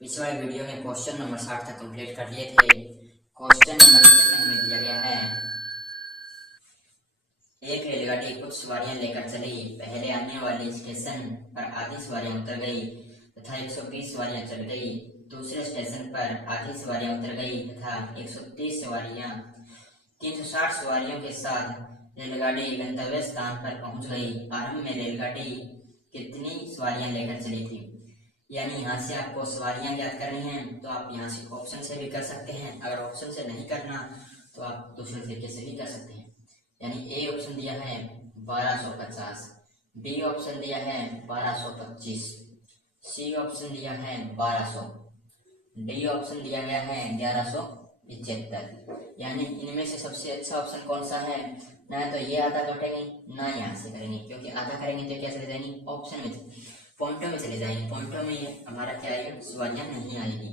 पिछले वीडियो में question number 60 तक कंप्लीट कर लिए थे। क्वेश्चन नंबर 61 में हमें दिया गया है, एक रेलगाड़ी कुछ सवारियां लेकर चली। पहले आने वाले स्टेशन पर आधी सवारियां उतर गई तथा 120 सवारियां चढ़ गई। दूसरे स्टेशन पर आधी सवारियां उतर गई तथा 130 सवारियां 360 सवारियों के साथ रेलगाड़ी गंतव्य स्थान पर पहुंच गई। आरंभ में रेलगाड़ी कितनी सवारियां लेकर चली थी? यानी यहाँ से आपको सवारियां ज्ञात करनी है, तो आप यहाँ से ऑप्शन से भी कर सकते हैं। अगर ऑप्शन से नहीं करना तो आप दूसरे तरीके से भी कर सकते हैं। यानी ए ऑप्शन दिया है 1250, बी ऑप्शन दिया है 1225, सी ऑप्शन दिया है 1200, डी ऑप्शन दिया गया है 1175। यानी इनमें से सबसे अच्छा ऑप्शन कौन सा है? ना तो ये आधा कटेंगे ना यहाँ से करेंगे, क्योंकि आधा करेंगे तो क्या चले जाएंगे? ऑप्शन में, पॉइंटों में चले जाएंगे। पॉइंटों में हमारा क्या आएगा? सवारियां नहीं आएगी।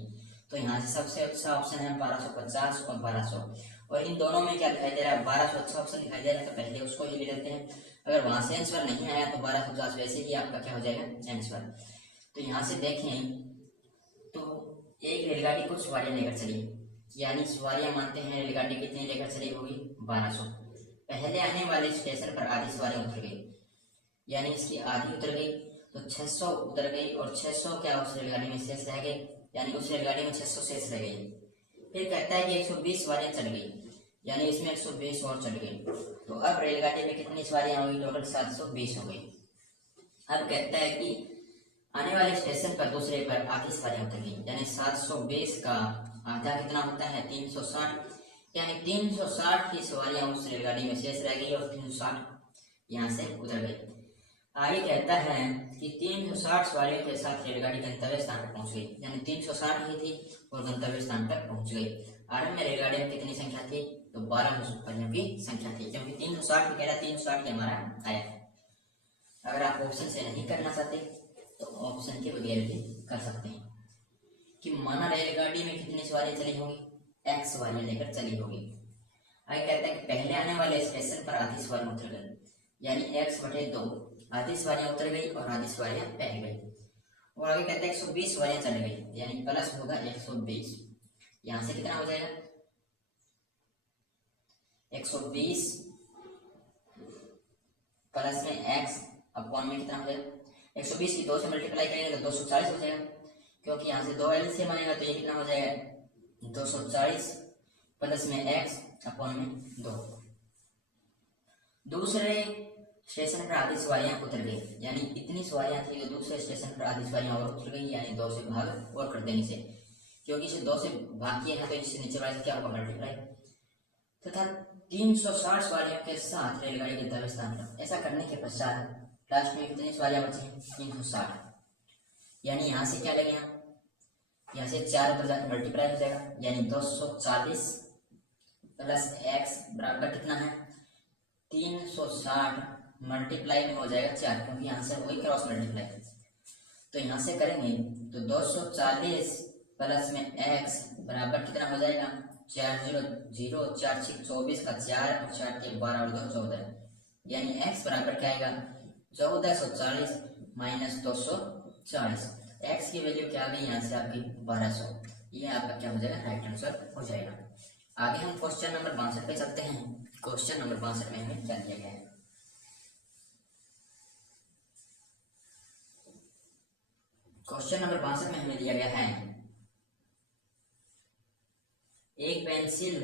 तो यहाँ से सबसे अच्छा ऑप्शन है 1250 और 1200। और इन दोनों में क्या दिखाई दे रहा है? 1200 अच्छा ऑप्शन दिखाई दे रहा है, तो पहले उसको ही ले लेते हैं। अगर वहां से आंसर नहीं आया तो 1250 वैसे ही आपका क्या हो जाएगा? आंसर। तो यहाँ से देखें तो एक रेलगाड़ी कुछ सवारियां लेकर चली, यानी सवारियां मानते हैं रेलगाड़ी कितनी लेकर चली होगी? 1200। पहले आने वाले स्टेशन पर आधी सवारियां उतर गई, यानी इसकी आधी उतर गई, तो 600 उतर गई और 600 क्या उस रेलगाड़ी में शेष रह गई, यानी उस रेलगाड़ी में 600 शेष रह गई। फिर कहता है कि 120 सवारियां चढ़ गई, यानी इसमें 120 और चढ़ गई। तो अब रेलगाड़ी में कितनी सवारियां होगी? टोटल 720 हो गई। अब कहता है कि आने वाले स्टेशन पर दूसरे पर आधी सवारियां उतर गई, यानी 720 का आधा कितना होता है? 360, यानी 360 की सवारियां उस रेलगाड़ी में शेष रह गई और 360 यहाँ से उतर गई। आगे कहता है कि 360 सवारियों के साथ रेलगाड़ी गंतव्य स्थान पर पहुंच गई, यानी 360 ही थी और गंतव्य स्थान तक पहुंच गई। आरंभ में रेलगाड़ी में कितनी संख्या थी? तो 12 सवारियों की संख्या थी, क्योंकि 360 कह रहा 360 हमारा आया। अगर आप ऑप्शन से नहीं करना चाहते तो ऑप्शन के बगैर भी कर सकते हैं कि माना रेलगाड़ी में कितनी सवारियां चली होंगी? x सवारियां लेकर चली होगी। आगे कहता है कि पहले आने वाले स्टेशन पर आधी सवारियां उतर गई, यानी x/2, आधी सवारियां उतर गई और आधी सवारियां रह गई। और आगे कहते हैं 120 सवारियां चढ़ गई, यानी प्लस होगा 120। यहां से कितना हो जाएगा? 120 प्लस में x अपॉन में कितना हो जाएगा? 120 की 2 से मल्टीप्लाई करेंगे तो 240 हो जाएगा, क्योंकि यहाँ से 2 एलसीएम आएगा, तो ये कितना हो जाएगा? 240 प्लस में x अपॉन में 2। दूसरे स्टेशन पर आधी सवारियां उतर गई, यानी इतनी सवारियां थी तो दूसरे स्टेशन पर आधी सवारियां और उतर गई, यानी 2 से भाग और कर देने से, क्योंकि इसे 2 से भाग किया है तो इससे नीचे वाले क्या होगा? मल्टीप्लाई। तथा 360 सवारियों के साथ रेलगाड़ी गंतव्य स्थान पर। ऐसा करने के पश्चात लास्ट में कितनी सवारियां बची? 360। यानी यहाँ से क्या लेंगे हम? यहाँ से 4 ऊपर जाकर मल्टीप्लाई हो जाएगा, यानी 240 प्लस एक्स बराबर कितना है? 360 मल्टीप्लाई में हो जाएगा 4, क्योंकि यहाँ से वही क्रॉस मल्टीप्लाई। तो यहाँ से करेंगे तो 240 प्लस में x बराबर कितना हो जाएगा? 4 0 0 4 6 24 का 4 और 4 के 12 और 2 14, यानी x बराबर क्या आएगा? 1440 माइनस 240। x की वैल्यू क्या आ गई? यहाँ से आपकी 1200। ये आपका क्या हो जाएगा? राइट आंसर हो जाएगा। आगे हम क्वेश्चन नंबर 62 पे चलते हैं। क्वेश्चन नंबर 62 में हमें क्या दिया गया है? क्वेश्चन नंबर 62 में हमें दिया गया है, एक पेंसिल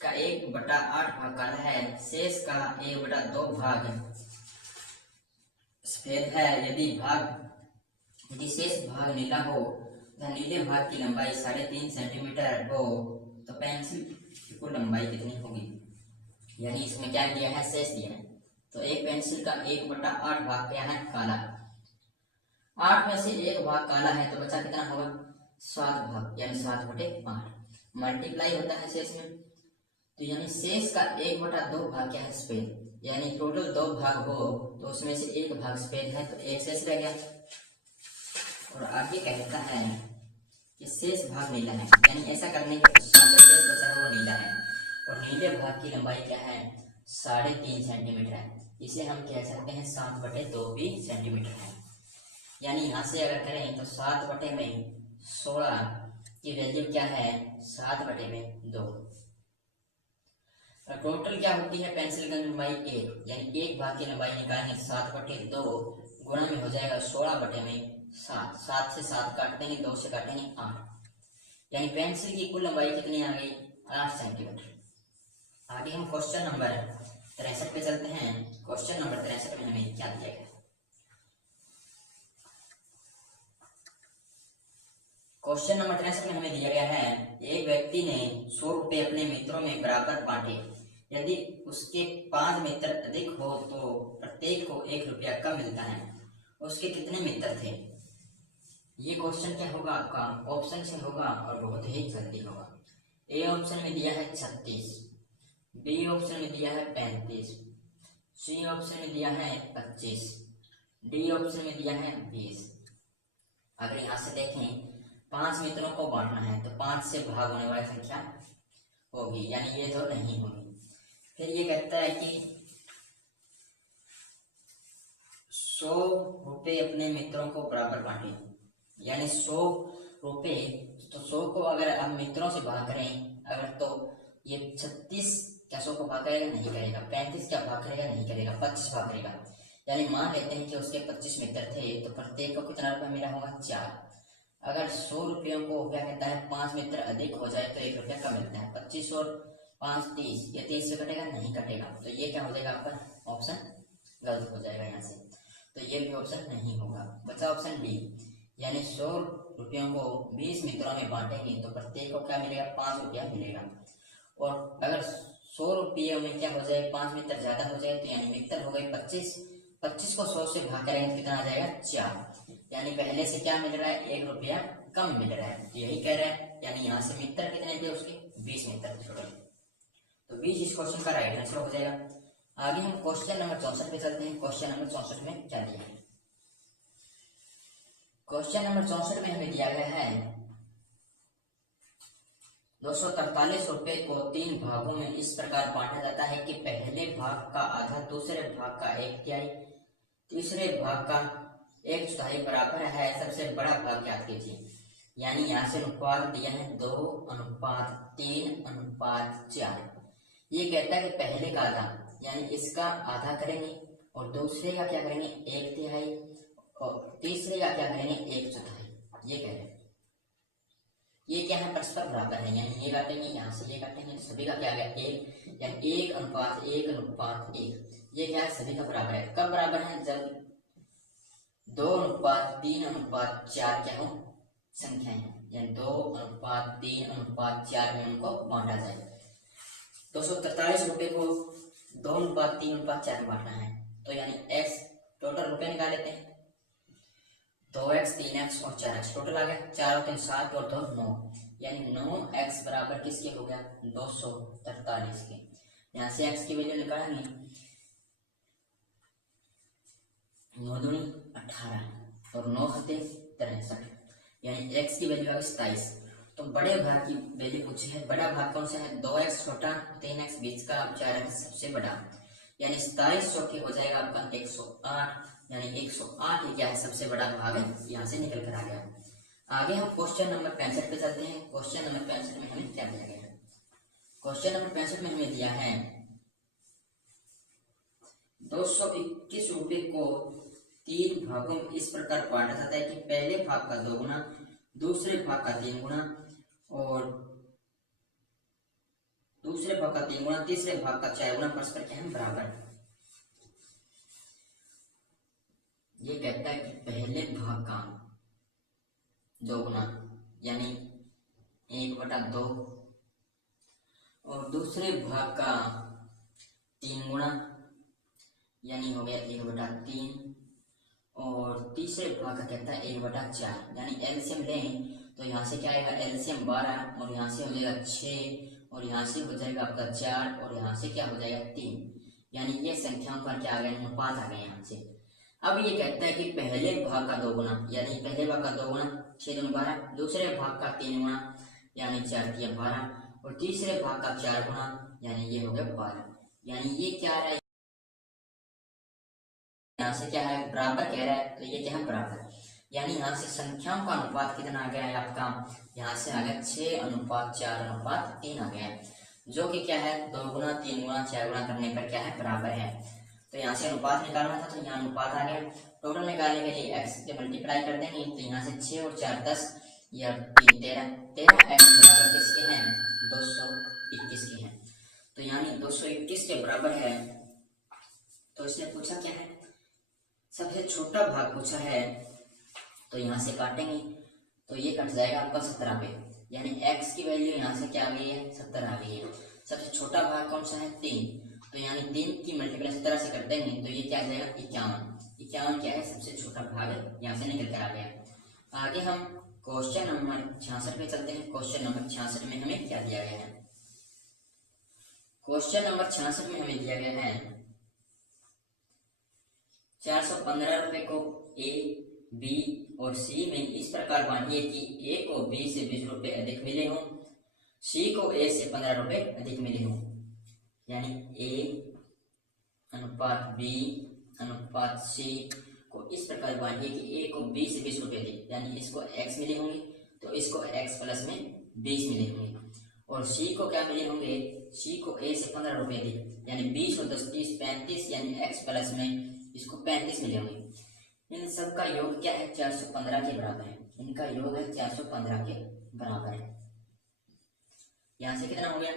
का 1/8 भाग काला है, शेष का 1/2 भाग सफेद है। यदि शेष भाग नीला हो तथा नीले भाग की लंबाई 3.5 सेंटीमीटर हो तो पेंसिल की कुल लंबाई कितनी होगी? यानी इसमें क्या दिया है? शेष दिया है। तो एक पेंसिल का 1/8 भाग क्या है? काला। 8 में से 1 भाग काला है, तो बचा कितना होगा? 7 भाग, यानी 7/8 मल्टीप्लाई होता है शेष में। तो यानी शेष का 1/2 भाग क्या है? सफेद। यानी टोटल 2 भाग हो तो उसमें से 1 भाग सफेद है, तो 1 शेष रह गया। और आगे कहता है कि शेष भाग नीला है, यानी ऐसा करने के पश्चात जो शेष बचा है वो नीला है और नीले भाग की लंबाई क्या है? 3.5 सेंटीमीटर है। इसे हम कह सकते हैं 7/2 भी सेंटीमीटर है। यानी यहाँ से अगर करें तो 7 बटे में 16 की वैल्यू क्या है 7/2। टोटल क्या होती है पेंसिल की लंबाई 1, यानी एक भाग की लंबाई निकालेंगे 7/2 गुणा में हो जाएगा 16/7। 7 से 7 काट देंगे, 2 से काटेंगे 8, यानी पेंसिल की कुल लंबाई कितनी आ गई 8 सेंटीमीटर। आगे हम क्वेश्चन नंबर 63 पे चलते हैं। क्वेश्चन नंबर 63 में हमें क्या दिया गया। क्वेश्चन नंबर 63 में हमें दिया गया है एक व्यक्ति ने 100 रुपए अपने मित्रों में बराबर बांटे। यदि उसके 5 मित्र अधिक हो तो प्रत्येक को 1 रुपया कम मिलता है। उसके कितने मित्र थे। ये क्वेश्चन क्या होगा आपका ऑप्शन से होगा और बहुत ही जल्दी होगा। ए ऑप्शन में दिया है 36, बी ऑप्शन में दिया है 35, सी ऑप्शन में दिया है 25, डी ऑप्शन में दिया है 20। अगर यहाँ से देखें 5 मित्रों को बांटना है तो 5 से भाग होने वाली संख्या होगी, यानी ये तो नहीं होगी। फिर ये कहता है कि 100 रुपए अपने मित्रों को बराबर बांटे, यानी 100 रुपए, तो 100 को अगर आप मित्रों से भाग करें अगर, तो ये 36 क्या 100 को भाग करेगा नहीं करेगा, 35 क्या भाग करेगा नहीं करेगा, 25 भाग करेगा। यानी मान लेते हैं कि उसके 25 मित्र थे तो प्रत्येक को कितना रुपया मिला होगा 4। अगर 100 रुपयों को क्या कहता है 5 मित्र अधिक हो जाए तो 1 रुपया कम मिलता है। 25 और 5 30, ये 30 से कटेगा नहीं कटेगा, तो ये क्या हो जाएगा आपका ऑप्शन गलत हो जाएगा यहाँ से, तो ये भी ऑप्शन नहीं होगा। बचा ऑप्शन डी, यानी 100 रुपयों को 20 मित्रों में बांटेंगे तो प्रत्येक को क्या मिलेगा 5 रुपया मिलेगा। और अगर 100 रुपये में क्या हो जाए 5 मित्र ज्यादा हो जाए तो यानी मित्र हो गए 25, 25 को 100 से भाग करेंगे तो कितना आ जाएगा 4, यानी पहले से क्या मिल रहा है 1 रुपया कम मिल रहा है, तो यही कह रहा है। यानी यहाँ से मित्र कितने थे उसके 20 मित्र थे, तो 20 इस क्वेश्चन का राइट आंसर हो जाएगा। आगे हम क्वेश्चन नंबर 64 पे चलते हैं। क्वेश्चन नंबर 64 में क्या दिया है। क्वेश्चन नंबर 64 में हमें दिया गया है 243 रुपए को 3 भागों में इस प्रकार बांटा जाता है कि पहले भाग का आधा, दूसरे भाग का 1/3, तीसरे भाग का 1/4 बराबर है सबसे बड़ा भाग ज्ञात कीजिए। यानी यहाँ से अनुपात दिया है 2:3:4। ये कहता है कि पहले का आधा यानी इसका आधा करेंगे और दूसरे का क्या करेंगे 1/3 और तीसरे का क्या करेंगे 1/4। ये कह रहे हैं ये क्या है परस्पर बराबर है, यानी ये काटेंगे यहाँ से ये काटेंगे, सभी का क्या आ गया 1, यानी 1:1:1। ये क्या है सभी का बराबर है। कब बराबर है जब 2:3:4 क्या हो संख्याएं हैं, यानी 2:3:4 में उनको बांटा जाए। 243 रुपए को 2:3:4 में बांटना है, तो यानी x टोटल रुपए निकाल लेते हैं। 2x 3x और 4x टोटल आ गया, 4 और 3 7 और 2 9, यानी 9x बराबर किसके हो गया 243 के। यहाँ से x की वैल्यू निकालेंगे 9 दूनी 18 और 9 खते 63, यानी x की वैल्यू आ गई 27। तो बड़े भाग की वैल्यू पूछी है, बड़ा भाग कौन सा है 2x छोटा, 3x बीच का, 4x सबसे बड़ा, यानी 27 चौके हो जाएगा आपका 108, यानी 108 ही क्या है सबसे बड़ा भाग है, यहाँ से निकल कर आ गया। आगे हम क्वेश्चन नंबर 65 पे चलते हैं। क्वेश्चन नंबर 65 में हमें क्या दिया गया है। क्वेश्चन नंबर 65 में हमें दिया है 221 रुपए को 3 भागों में इस प्रकार बांटा जाता है कि पहले भाग का 2 गुना, दूसरे भाग का 3 गुना और दूसरे भाग का 3 गुना, तीसरे भाग का 4 गुना परस्पर क्या है बराबर। ये कहता है कि पहले भाग का 2 गुना यानी 1/2 और दूसरे भाग का 3 गुना यानी हो गया 1/3 और तीसरे भाग का कहता है 1/4, यानी एलसीएम लें तो यहाँ से क्या आएगा एलसीएम 12 और यहाँ से हो जाएगा 6 और यहाँ से हो जाएगा आपका 4 और यहाँ से क्या हो जाएगा 3, यानी ये संख्याओं का क्या आ गया अनुपात आ गया यहाँ से। अब ये कहता है कि पहले भाग का 2 गुना, यानी पहले भाग का 2 गुना 6 दूनी 12, दूसरे भाग का 3 गुना यानी 4 3 12 और तीसरे भाग का 4 गुना यानी ये हो गया 12, यानी ये क्या आ रहा है यहाँ से क्या है बराबर कह रहा है, तो ये क्या है बराबर, यानी यहाँ से संख्याओं का अनुपात कितना आ गया है आपका, यहाँ से आ गया 6:4:3 आ गया है, जो कि क्या है 2 गुना 3 गुना 4 गुना करने पर क्या है बराबर है। तो यहाँ से अनुपात निकालना था, तो यहाँ अनुपात आ गया। टोटल निकालने के लिए x से मल्टीप्लाई कर देंगे, तो यहाँ से 6 और 4 10, या 3 13, 13x बराबर किसके हैं 221 के हैं। तो यानी 221 के बराबर है। तो इसने पूछा क्या है, सबसे छोटा भाग पूछा है, तो यहाँ से काटेंगे तो ये कट जाएगा आपका 17 पे, यानी x की वैल्यू यहाँ से क्या आ गई है 70 आ गई है। सबसे छोटा भाग कौन सा है 3, तो यानी 3 की मल्टीप्लाई 17 से कर देंगे तो ये क्या आ जाएगा 51। 51 क्या है सबसे छोटा भाग है, यहाँ से निकल कर आ गया। आगे हम क्वेश्चन नंबर 66 पे चलते हैं। क्वेश्चन नंबर 66 में हमें क्या दिया गया है, क्वेश्चन नंबर 66 में हमें दिया गया है 415 रुपए को ए, बी और सी में इस प्रकार बांटिए कि ए को बी से 20 रुपए अधिक मिले हों, सी को ए से 15 रुपए अधिक मिले हों। यानी ए अनुपात बी अनुपात सी को इस प्रकार बांटिए कि ए को बी से 20 रुपए अधिक, यानी इसको x मिले होंगे तो इसको x प्लस में 20 मिले होंगे, और सी को क्या मिले होंगे, सी को ए से 15 रुपए अधिक, यानी 20 और 10 30 35, यानी x प्लस में इसको 35 मिले होंगे। इन सब का योग क्या है 415 के बराबर है, इनका योग है 415 के बराबर है। यहाँ से कितना हो गया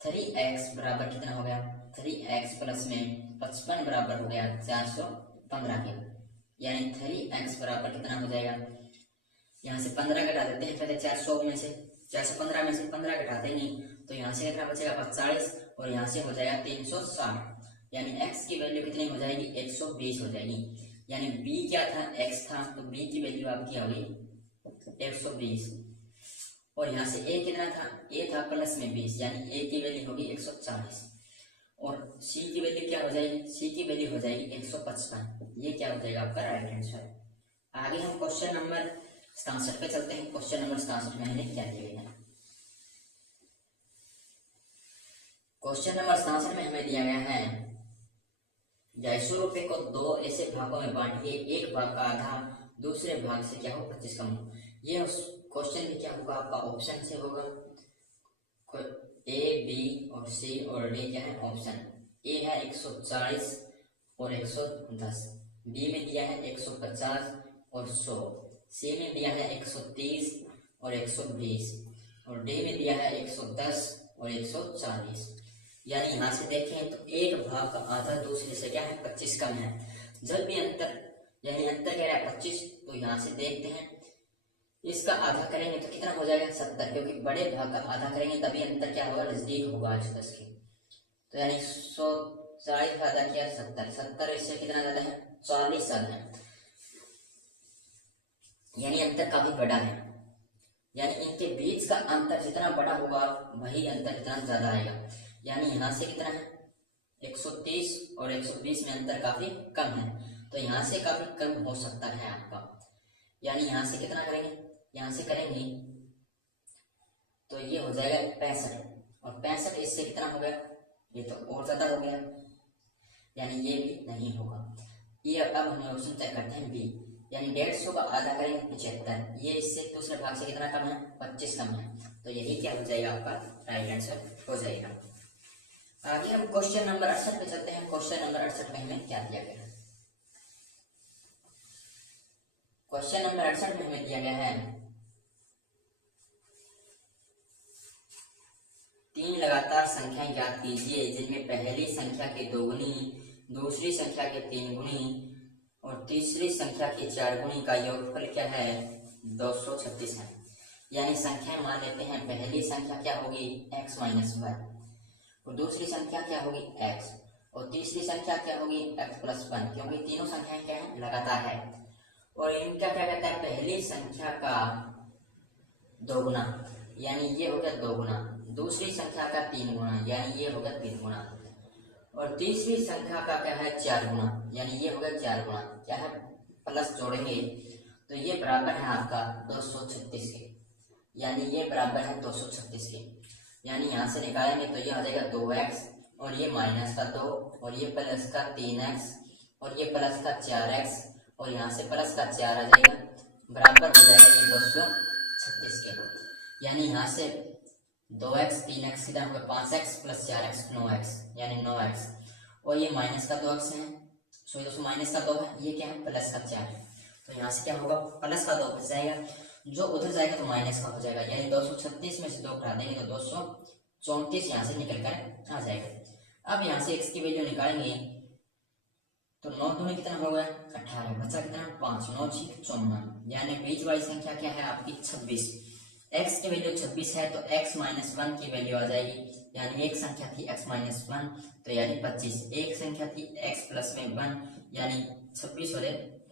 3x बराबर कितना हो गया 3x प्लस में 55 बराबर हो गया 415 के, यानी 3x बराबर कितना हो जाएगा, यहाँ से 15 घटा देते हैं पहले 400 में से 415 में से 15 घटा देंगे तो यहाँ से कितना बचेगा 45, और यहाँ से हो जाएगा 360, यानी x की वैल्यू कितनी हो जाएगी 120 हो जाएगी। यानी b क्या था x था, तो b की वैल्यू आपकी आ गई 120, और यहाँ से a कितना था, a था प्लस में 20, यानी a की वैल्यू होगी 140, और c की वैल्यू क्या हो जाएगी, c की वैल्यू हो जाएगी 155। ये क्या हो जाएगा आपका राइट आंसर। आगे हम क्वेश्चन नंबर 67 पे चलते हैं। क्वेश्चन नंबर 67 में हमें क्या दिया गया है, क्वेश्चन नंबर 67 में हमें दिया गया है 250 रुपए को 2 ऐसे भागों में बांटिए, एक भाग का आधा दूसरे भाग से क्या हो 25 कम हो। ये क्वेश्चन भी क्या होगा आपका ऑप्शन से होगा, ए बी और सी और डी क्या है ऑप्शन। ए है 140 और 110, बी में दिया है 150 और 100, सी में दिया है 130 और 120, और डी में दिया है 110 और 140। यानी यहाँ से देखें तो एक भाग का आधा दूसरे से क्या है 25 कम है। जब भी अंतर यानी अंतर कह रहा है 25, तो यहाँ से देखते हैं इसका आधा करेंगे तो कितना हो जाएगा 70, क्योंकि बड़े भाग का आधा करेंगे तभी अंतर क्या होगा नजदीक होगा 110 के। तो यानी 140 का आधा किया 70, 70 इससे कितना ज्यादा है 40 ज्यादा है, यानी अंतर काफी बड़ा है। यानी इनके बीच का अंतर जितना बड़ा होगा वही अंतर इतना ज्यादा आएगा। यानी यहाँ से कितना है 130 और 120 में अंतर काफी कम है, तो यहाँ से काफी कम हो सकता है आपका। यानी यहाँ से कितना करेंगे, यहाँ से करेंगे तो ये हो जाएगा 65, और 65 इससे कितना हो गया, ये तो और ज्यादा हो गया, यानी ये भी नहीं होगा। ये अब हमें ऑप्शन चेक करते हैं बी, यानी 150 का आधा करेंगे 75, ये इससे दूसरे भाग से कितना कम है 25 कम है, तो यही क्या हो जाएगा आपका राइट आंसर हो जाएगा। आगे हम क्वेश्चन नंबर 68 पे चलते हैं। क्वेश्चन नंबर 68 में हमें क्या दिया गया है, क्वेश्चन नंबर 68 में हमें दिया गया है 3 लगातार संख्याएं ज्ञात कीजिए जिनमें पहली संख्या के 2 गुनी, दूसरी संख्या के 3 गुनी और तीसरी संख्या के 4 गुनी का योगफल क्या है 236 है। यानी संख्याएं मान लेते हैं, पहली संख्या क्या होगी x माइनस 1, और दूसरी संख्या क्या होगी x, और तीसरी संख्या क्या होगी x प्लस 1, क्योंकि तीनों संख्याएं क्या है लगातार है। और इनका क्या कहता है पहली संख्या का 2 गुना, यानी ये हो गया 2 गुना, दूसरी संख्या का 3 गुना, यानी ये हो गया 3 गुना, और तीसरी संख्या का क्या है 4 गुना, यानी ये हो गया 4 गुना, क्या है प्लस जोड़ेंगे तो ये बराबर है आपका 236 के, यानी ये बराबर है 236 के। यानी यहाँ से निकालेंगे तो ये आ जाएगा 2x, और ये माइनस का 2, और ये प्लस का 3x, और ये प्लस का 4x, और यहाँ से प्लस का 4 आ जाएगा, बराबर हो जाएगा ये 236 के। यानी यहाँ से 2x 3x कितना होगा 5x प्लस 4x 9x यानी 9x, और ये माइनस का 2x है, सॉरी दोस्तों माइनस का 2 है, ये क्या है प्लस का 4 है। तो यहाँ से क्या होगा प्लस का 2 बच जाएगा, जो उधर जाएगा तो माइनस का हो जाएगा, यानी 236 में से 2 घटा देंगे तो 234 यहाँ से निकल कर आ जाएगा। अब यहाँ से x की वैल्यू निकालेंगे तो 9 दूनी कितना हो गया 18, बचा कितना 5, 9 6 54, यानी बीच वाली संख्या क्या है आपकी 26। x की वैल्यू 26 है तो x माइनस 1 की वैल्यू आ जाएगी, यानी एक संख्या थी x माइनस 1 तो यानी 25, एक संख्या थी x प्लस में 1 यानी 26 और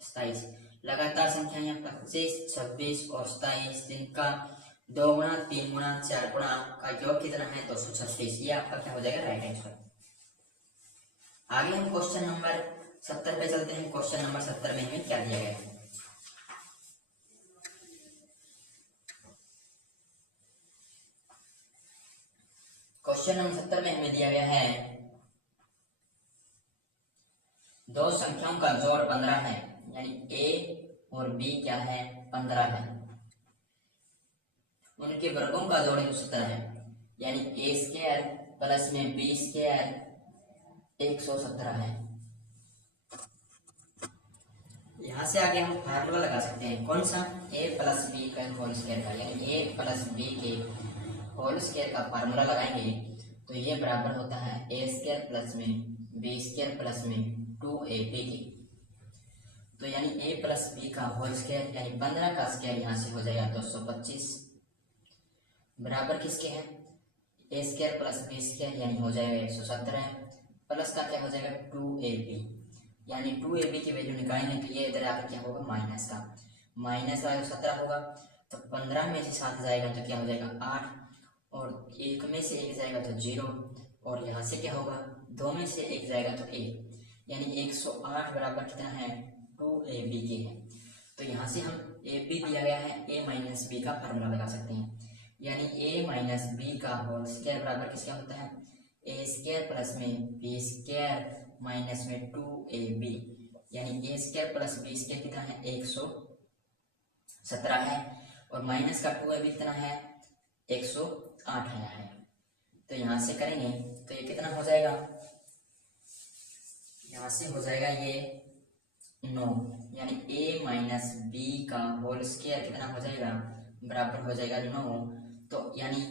27। लगातार संख्या है 25 26 और 27, जिनका 2 गुणा 3 गुणा 4 गुणा का योग कितना है 236, ये आपका क्या हो जाएगा राइट आंसर। आगे हम क्वेश्चन नंबर 70 पे चलते हैं। क्वेश्चन नंबर 70 में हमें क्या दिया गया है, क्वेश्चन नंबर 70 में हमें दिया गया है दो संख्याओं का जोड़ 15 है, यानी a और b क्या है 15 है, उनके वर्गों का जोड़ 117 है, यानी a स्क्वायर प्लस में b स्क्वायर 117 है। यहाँ से आगे हम फार्मूला लगा सकते हैं, कौन सा a प्लस बी का होल स्क्वायर का, यानी a प्लस बी के होल स्क्वायर का फार्मूला लगाएंगे तो ये बराबर होता है a स्क्वायर प्लस में b स्क्वायर प्लस में 2ab की। तो यानी a प्लस बी का होल स्क्वायर यानी 15 का स्क्वायर यहाँ से हो जाएगा 225, बराबर किसके हैं a square plus b square यानी हो जाएगा 117, प्लस का क्या हो जाएगा 2ab, यानी 2ab की वैल्यू निकालेंगे तो ये इधर आकर क्या होगा माइनस का 17 होगा, तो 15 में से 7 जाएगा तो क्या हो जाएगा 8, और 1 में से 1 जाएगा तो 0, और यहाँ से क्या होगा 2 में से 1 जाएगा तो 1, यानी 108 बराबर कितना है 2ab के है। तो यहाँ से हम ab दिया गया है a माइनस बी का फार्मूला लगा सकते हैं, यानी a माइनस बी का होल स्क्वायर बराबर किसका होता है a स्क्वायर प्लस में b स्क्वायर माइनस में 2ab, यानी a square plus b square कितना है 117 है, और माइनस का 2ab कितना है 108 आया है। तो यहाँ से करेंगे तो ये कितना हो जाएगा, यहाँ से हो जाएगा ये 9, यानी a माइनस बी का होल स्क्वायर कितना हो जाएगा बराबर हो जाएगा 9, तो यानी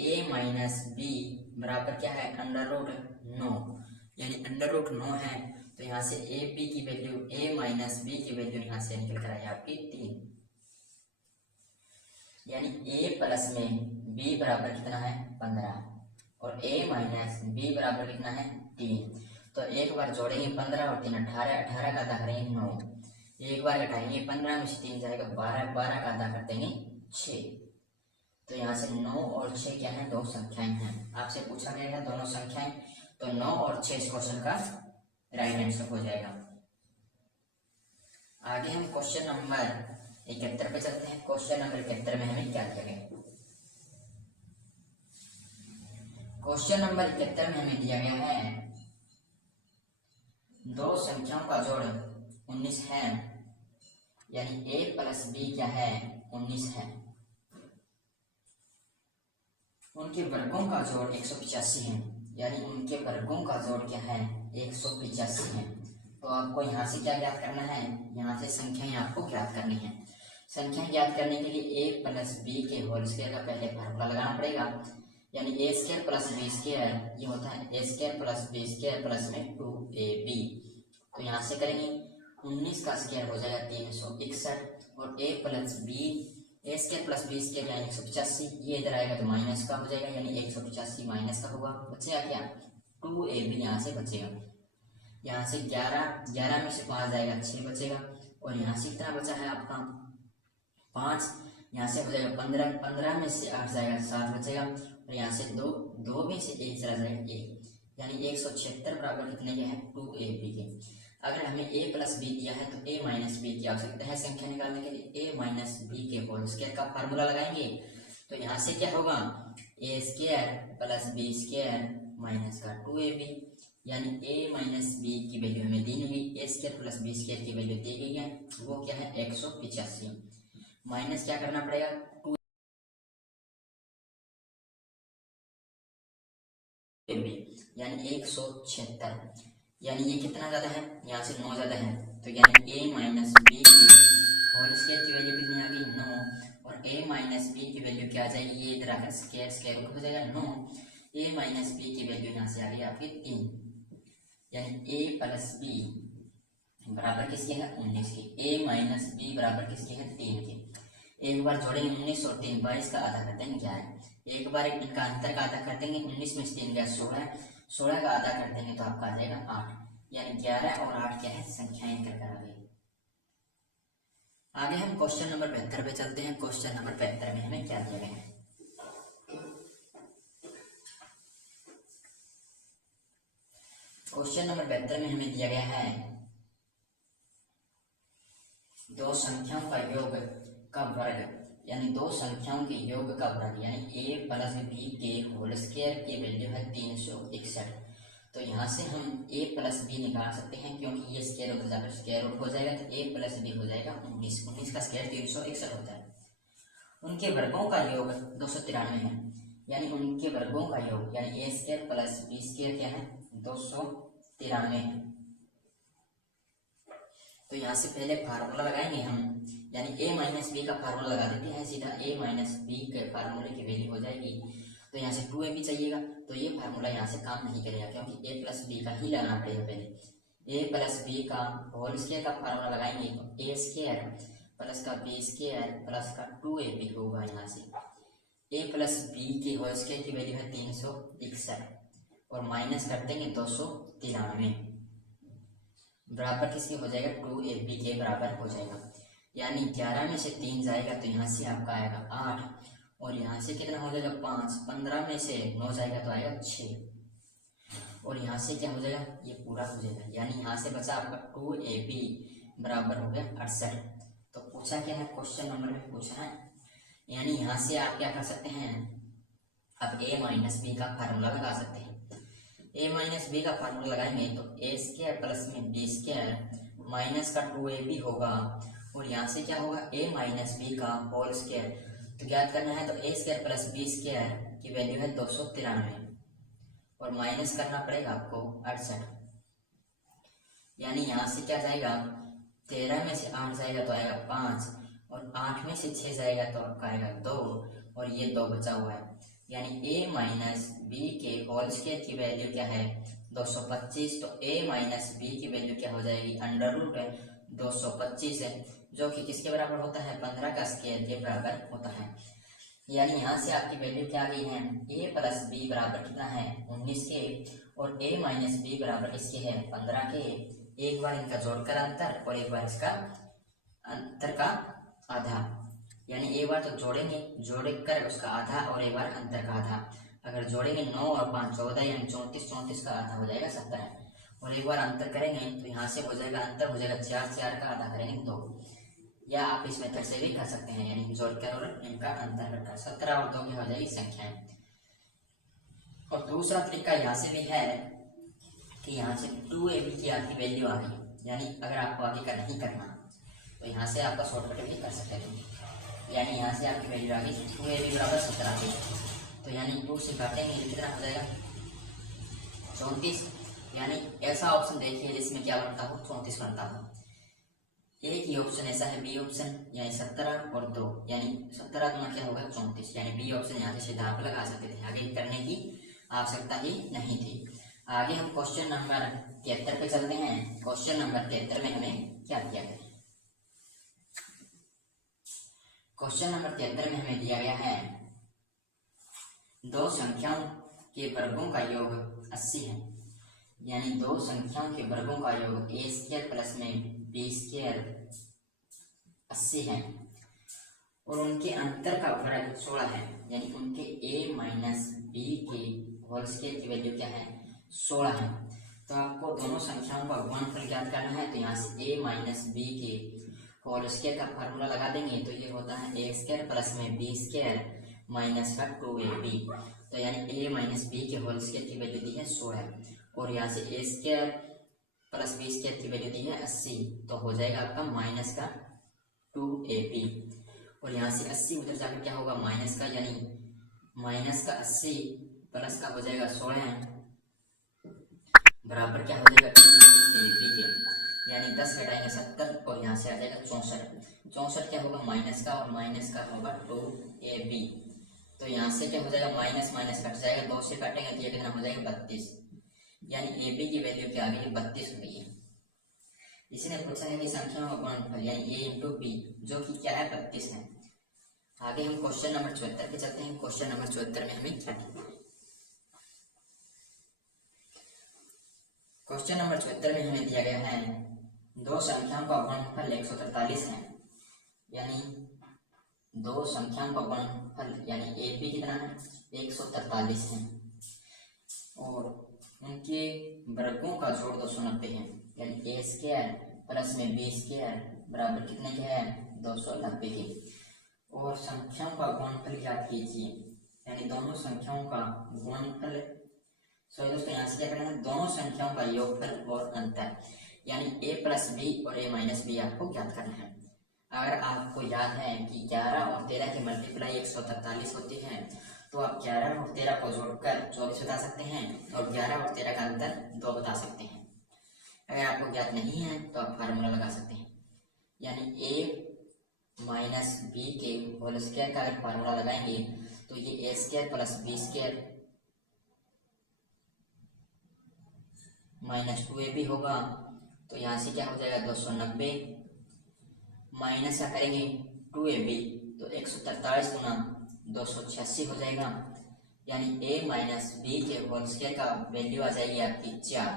a माइनस बी बराबर क्या है अंडर रूट 9, यानी अंडर रूट 9 है, तो यहाँ से ए बी की वैल्यू a माइनस बी की वैल्यू यहाँ से निकल कर आई आपकी 3, यानी a प्लस में b बराबर कितना है 15 और a माइनस b बराबर कितना है 3। तो एक बार जोड़ेंगे 15 और 3 18, 18 का आधा करेंगे 9, एक बार घटाएंगे 15 में से 3 जाएगा 12, 12 का आधा कर देंगे 6। तो यहाँ से 9 और 6 क्या है दो संख्याएं हैं, आपसे पूछा गया है दोनों संख्याएं, तो 9 और 6 इस क्वेश्चन का राइट आंसर हो जाएगा। आगे हम क्वेश्चन नंबर 71 पे चलते हैं। क्वेश्चन नंबर 71 में हमें क्या दिया गया, क्वेश्चन नंबर 71 में हमें दिया गया है दो संख्याओं का जोड़ 19 है, यानी a प्लस बी क्या है 19 है, उनके वर्गों का जोड़ 185 है, यानी उनके वर्गों का जोड़ क्या है 185 है। तो आपको यहाँ से क्या ज्ञात करना है, यहाँ से संख्याएं आपको ज्ञात करनी है। संख्या ज्ञात करने के लिए a प्लस बी के होल स्क्वायर का पहले फार्मूला लगाना पड़ेगा, यानी a square plus B square ये होता है a square plus B square plus में 2ab। तो यहाँ से करेंगे 19 का स्क्वायर हो जाएगा 361, और a plus b a square plus B square यानी 185, ये इधर आएगा तो माइनस का हो जाएगा, यानी 185 माइनस का होगा, बचेगा क्या 2ab यहाँ से बचेगा, यहाँ से 11 में से 5 जाएगा 6 बचेगा, और यहाँ से कितना बचा है आपका 5, यहाँ से हो जाएगा 15, 15 में से 8 जाएगा 7 बचेगा, और यहाँ से 2 में से 1 चला जाएगा 1, यानी 176 बराबर कितने के हैं 2ab के। अगर हमें a प्लस बी दिया है तो a माइनस बी की आवश्यकता है संख्या निकालने के लिए, a माइनस बी के होल स्क्वायर का फार्मूला लगाएंगे तो यहाँ से क्या होगा a square plus B square minus का 2ab, यानी a माइनस बी की वैल्यू हमें दी नहीं गई, a square plus B square की वैल्यू दी गई है, वो क्या है 185, माइनस क्या करना पड़ेगा, 2 यानी 176, यानी ये कितना ज्यादा है, यहाँ से 9 ज्यादा है, तो यानी a माइनस बी की होल स्क्वायर की वैल्यू कितनी आ गई 9, और a माइनस बी की वैल्यू क्या आ जाएगी, ये इधर आकर स्क्वायर स्क्वायर रूट हो जाएगा 9, a माइनस बी की वैल्यू यहाँ से आ गई आपकी 3, यानी a प्लस बी बराबर किसके है 19 के, a माइनस बी बराबर किसके है 3 के। एक बार जोड़ेंगे 19 और 3, 22 का आधा कर देंगे 11, एक बार इनका अंतर का आधा कर देंगे, 19 में से 3 गया 16, 16 का आधा कर देंगे तो आपका आ जाएगा 8, यानी 11 और 8 क्या है संख्याएं कर आ गई। आगे हम क्वेश्चन नंबर 72 पे चलते हैं। क्वेश्चन नंबर 72 में हमें क्या दिया गया है, क्वेश्चन नंबर 72 में हमें दिया गया है दो संख्याओं का योग का वर्ग, यानी दो संख्याओं के योग का वर्ग, यानी a प्लस बी के होल स्क्वायर की वैल्यू है 361। तो यहाँ से हम a प्लस बी निकाल सकते हैं, क्योंकि ये स्क्वायर रूट जाकर स्क्वायर रूट हो जाएगा, तो a प्लस बी हो जाएगा 19, 19 का स्क्वायर 361 होता है। उनके वर्गों का योग 293 है, यानी उनके वर्गों का योग यानी a square plus B square क्या है 293। तो यहाँ से पहले फार्मूला लगाएंगे हम, यानी a माइनस बी का फार्मूला लगा देते हैं सीधा, a माइनस बी के फार्मूले की वैल्यू हो जाएगी, तो यहाँ से 2ab चाहिएगा, तो ये फार्मूला यहाँ से काम नहीं करेगा, क्योंकि a प्लस बी का ही लाना पड़ेगा पहले। a प्लस बी का होल स्क्वायर का फार्मूला लगाएंगे तो a स्क्वायर प्लस का बी स्क्वायर प्लस का 2ab होगा, यहाँ से a प्लस बी की होल स्क्वायर की वैल्यू है 361 और माइनस कर देंगे 293, बराबर किसके हो जाएगा 2ab के बराबर हो जाएगा, यानी 11 में से 3 जाएगा तो यहाँ से आपका आएगा 8, और यहाँ से कितना हो जाएगा 5, 15 में से 9 जाएगा तो आएगा 6, और यहाँ से क्या हो जाएगा ये पूरा हो जाएगा, यानी यहाँ से बचा आपका 2ab बराबर हो गया 68। तो पूछा क्या है, क्वेश्चन नंबर में पूछा है, यानी यहाँ से आप क्या कर सकते हैं, अब a माइनस बी का फार्मूला लगा सकते हैं। a माइनस बी का फार्मूला लगाएंगे तो a स्क्वायर प्लस में बी स्क्वायर माइनस का 2ab होगा, और यहाँ से क्या होगा a माइनस बी का होल स्क्वायर, तो ज्ञात करना है तो a square plus B square की वैल्यू है 293 और माइनस करना पड़ेगा आपको 68, यानी यहाँ से क्या जाएगा 13 में से 8 जाएगा तो आएगा 5, और 8 में से 6 जाएगा तो आपका आएगा 2, और ये 2 बचा हुआ है, यानी a माइनस बी के होल स्क्वायर की वैल्यू क्या है 225, तो a माइनस बी की वैल्यू क्या हो जाएगी अंडर रूट 225 है, जो कि किसके बराबर होता है 15 का स्क्वायर के बराबर होता है। यानी यहाँ से आपकी वैल्यू क्या आ गई है, a प्लस बी बराबर कितना है 19 के, और a माइनस बी बराबर किसके है 15 के। एक बार इनका जोड़कर अंतर और एक बार इसका अंतर का आधा, यानी एक बार तो जोड़ेंगे जोड़कर उसका आधा और एक बार अंतर का आधा, अगर जोड़ेंगे 9 और 5 14, यानी 34, 34 का आधा हो जाएगा 70, और एक बार अंतर करेंगे तो यहाँ से हो जाएगा अंतर हो जाएगा 4, 4 का आधा करेंगे 2, या आप इस मेथड से भी कर सकते हैं, यानी जोड़कर और इनका अंतर करकर 17 और 2 की हो जाएगी संख्याएं। और दूसरा तरीका यहाँ से भी है कि यहाँ से 2ab की आपकी वैल्यू आ गई, यानी अगर आपको आगे का नहीं करना तो यहाँ से आपका शॉर्टकट भी कर सकते हैं, यानी यहाँ से आपकी वैल्यू आ गई 2ab बराबर 17 की, तो यानी 2 से काटेंगे तो कितना हो जाएगा 34, यानी ऐसा ऑप्शन देखिए जिसमें क्या बनता हो 34 बनता हो। एक ही ऑप्शन ऐसा है बी ऑप्शन, यानी 17 और 2, यानी 17 गुना क्या होगा 34, यानी बी ऑप्शन यहाँ से सीधा आप लगा सकते थे, आगे करने की आवश्यकता ही नहीं थी। आगे हम क्वेश्चन नंबर 73 पे चलते हैं। क्वेश्चन नंबर 73 में हमें क्या दिया गया, क्वेश्चन नंबर 73 में हमें दिया गया है दो संख्याओं के वर्गों का योग 80 है, यानी दो संख्याओं के वर्गों का योग a स्क्वायर प्लस में b स्क्वायर 80 है, और उनके अंतर का वर्ग 16 है, यानी उनके a माइनस बी के होल स्क्वायर की वैल्यू क्या है 16 है। तो आपको दोनों संख्याओं का गुणनफल ज्ञात करना है, तो यहाँ से a माइनस बी के होल स्क्वायर का फार्मूला लगा देंगे तो ये होता है a स्क्वायर प्लस में b स्क्वायर माइनस का 2ab, तो यानी a माइनस बी के होल स्क्वायर की वैल्यू दी है 16, और यहाँ से a square plus B square की वैल्यू दी है 80, तो हो जाएगा आपका माइनस का 2ab, और यहाँ से 80 उधर जाकर क्या होगा माइनस का, यानी माइनस का 80 प्लस का हो जाएगा 16 बराबर क्या हो जाएगा AB के, यानी 10 घटाएंगे 70 और यहाँ से आ जाएगा 64 क्या होगा माइनस का और माइनस का होगा 2AB। तो यहाँ से क्या हो जाएगा माइनस माइनस कट जाएगा, 2 से काटेंगे तो ये कितना हो जाएगा 32, यानी AB की वैल्यू क्या आ गई 32 हो गई है। इसने पूछा है कि संख्याओं का गुणनफल यानी A इंटू B जो कि क्या है 32 है। आगे हम क्वेश्चन नंबर 74 पे चलते हैं। क्वेश्चन नंबर 74 में हमें क्या दिया है? क्वेश्चन नंबर 74 में हमें दिया गया है दो संख्याओं का गुणनफल 143 है, यानी दो संख्याओं का गुणनफल यानी AB कितना है 143 है और उनके वर्गों का जोड़ 290 है, यानी A स्क्वायर प्लस में B स्क्वायर बराबर कितने के है 290 के। और संख्याओं का गुणनफल ज्ञात कीजिए, यानी दोनों संख्याओं का गुणनफल, सॉरी दोस्तों यहाँ से क्या करना है दोनों संख्याओं का योगफल और अंतर, यानी A प्लस बी और A माइनस बी आपको ज्ञात करना है। अगर आपको याद है कि 11 और 13 की मल्टीप्लाई 143 होती है तो आप 11 और 13 को जोड़कर 24 बता सकते हैं और 11 और 13 का अंतर 2 बता सकते हैं। अगर आपको ज्ञात नहीं है तो आप फार्मूला लगा सकते हैं, यानी A माइनस बी के होल स्क्वायर का अगर फार्मूला लगाएंगे तो ये A square plus B square minus 2AB होगा। तो यहाँ से क्या हो जाएगा 290 माइनस क्या करेंगे 2AB तो 143 गुना 286 हो जाएगा, यानी A माइनस बी के होल स्क्वायर का वैल्यू आ जाएगी आपकी 4,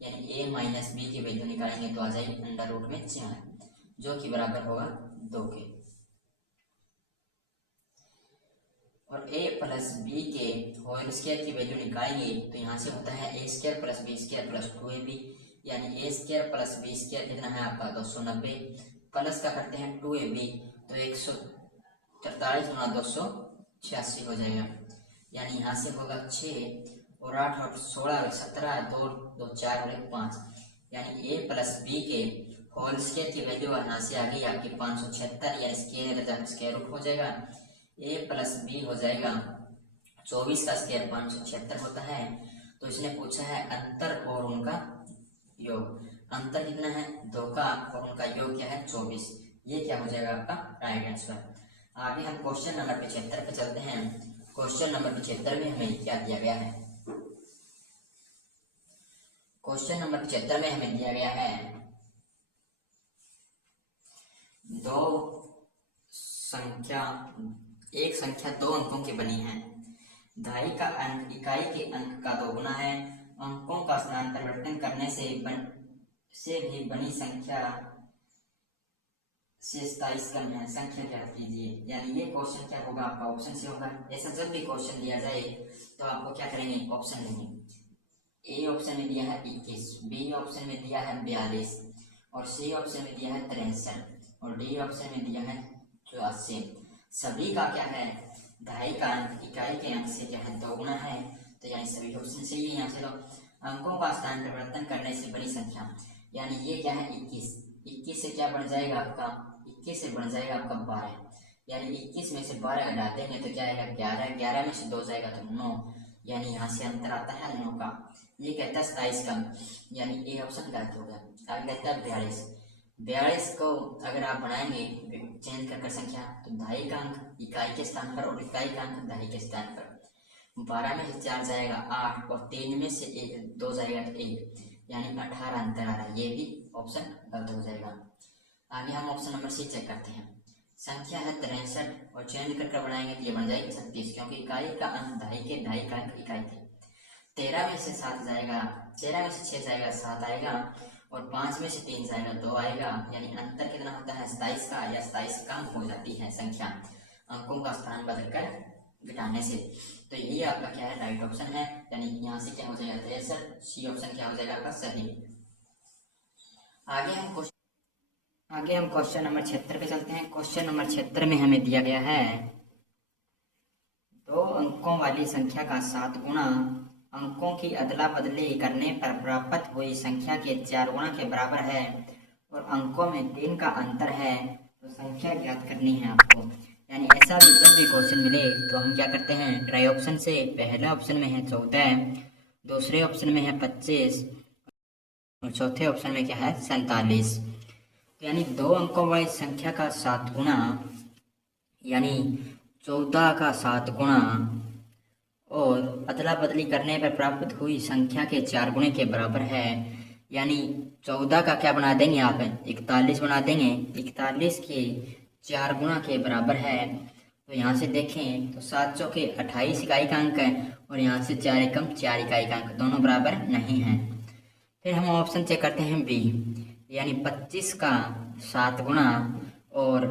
यानी A माइनस बी की वैल्यू निकालेंगे तो आ जाएगी अंडर रूट में 4 जो कि बराबर होगा 2 के। और A प्लस बी के होल स्क्वायर की वैल्यू निकालेंगे तो यहाँ से होता है A square plus B square plus 2AB, यानी A square plus B square कितना है आपका 290 प्लस का करते हैं 2AB तो 143 गुना 286 हो जाएगा, यानी यहाँ से होगा 6 और 8 और 16 और 17 2 2 4 और 1 5, यानी A प्लस बी के होल स्क्वायर की वैल्यू यहाँ से आ गई आपकी 576, यानी स्क्वायर रूट हो जाएगा A प्लस बी हो जाएगा 24 का स्क्वायर 576 होता है। तो इसने पूछा है अंतर और उनका योग, अंतर कितना है 2 का और उनका योग क्या है 24, ये क्या हो जाएगा आपका राइट आंसर। आगे हम क्वेश्चन नंबर 75 पे चलते हैं। क्वेश्चन नंबर 75 में हमें क्या दिया गया है? क्वेश्चन नंबर 75 में हमें दिया गया है एक संख्या 2 अंकों की बनी है, दहाई का अंक इकाई के अंक का 2 गुना है, अंकों का स्थान परिवर्तन करने से भी बनी संख्या से 27 कम है, संख्या ज्ञात कीजिए। यानी ये क्वेश्चन क्या होगा आपका ऑप्शन से होगा। ऐसा जब भी क्वेश्चन दिया जाए तो आपको क्या करेंगे ऑप्शन लेंगे। ए ऑप्शन में दिया है 21, बी ऑप्शन में दिया है 42 और सी ऑप्शन में दिया है 63 और डी ऑप्शन में दिया है 84। सभी का क्या है दहाई का अंक इकाई के अंक से क्या है 2 गुना है, तो यानी सभी ऑप्शन सही है। यहाँ से लो अंकों का स्थान परिवर्तन करने से बड़ी संख्या, यानी ये क्या है 21 से क्या बढ़ जाएगा आपका 21 से बढ़ जाएगा आपका 12, यानी 21 में से 12 घटा देंगे तो क्या आएगा 11, 11 में से 2 जाएगा तो 9, यानी यहाँ से अंतर आता है 9 का। ये कहता है 27 का, यानी ए ऑप्शन गलत हो गया। आगे कहता है 42 को अगर आप बनाएंगे चेंज कर संख्या तो दहाई का अंक इकाई के स्थान पर और इकाई का अंक दहाई के स्थान पर, 12 में से 4 जाएगा 8 और 3 में से 2 जाएगा 1, यानी 18 अंतर आ रहा है, ये भी ऑप्शन गलत हो जाएगा। आगे हम ऑप्शन नंबर सी चेक करते हैं। संख्या है 63 और चेंज करके बनाएंगे तो ये बन जाएगी 36, क्योंकि इकाई का अंक दहाई का अंक इकाई थे। 13 में से 7 जाएगा, 13 में से 6 जाएगा 7 आएगा और 5 में से 3 जाएगा 2 आएगा, यानी अंतर कितना होता है 27 का, या 27 कम हो जाती है संख्या अंकों का स्थान बदलकर घटाने से। तो ये आपका क्या है राइट ऑप्शन है, यानी यहाँ से क्या हो जाएगा 63, सी ऑप्शन क्या हो जाएगा आपका सही। आगे हम क्वेश्चन नंबर 76 पे चलते हैं। क्वेश्चन नंबर 76 में हमें दिया गया है 2 अंकों वाली संख्या का 7 गुना अंकों की अदला बदली करने पर प्राप्त हुई संख्या के 4 गुना के बराबर है और अंकों में 3 का अंतर है, तो तो संख्या ज्ञात करनी है आपको। यानी ऐसा भी जब भी क्वेश्चन मिले तो हम क्या करते हैं, ट्राई ऑप्शन से पहला ऑप्शन में है 14, दूसरे ऑप्शन में है 25 और चौथे ऑप्शन में क्या है 47। तो यानी 2 अंकों वाली संख्या का 7 गुना यानी 14 का 7 गुना और अदला बदली करने पर प्राप्त हुई संख्या के 4 गुणे के बराबर है। यानी 14 का क्या बना देंगे आप, 41 बना देंगे, 41 के 4 गुना के बराबर है। तो यहाँ से देखें तो 7 चौके 28 इकाई का अंक है और यहाँ से 4 एकम 4 इकाई का अंक, दोनों बराबर नहीं है। फिर हम ऑप्शन चेक करते हैं बी, यानी 25 का 7 गुना और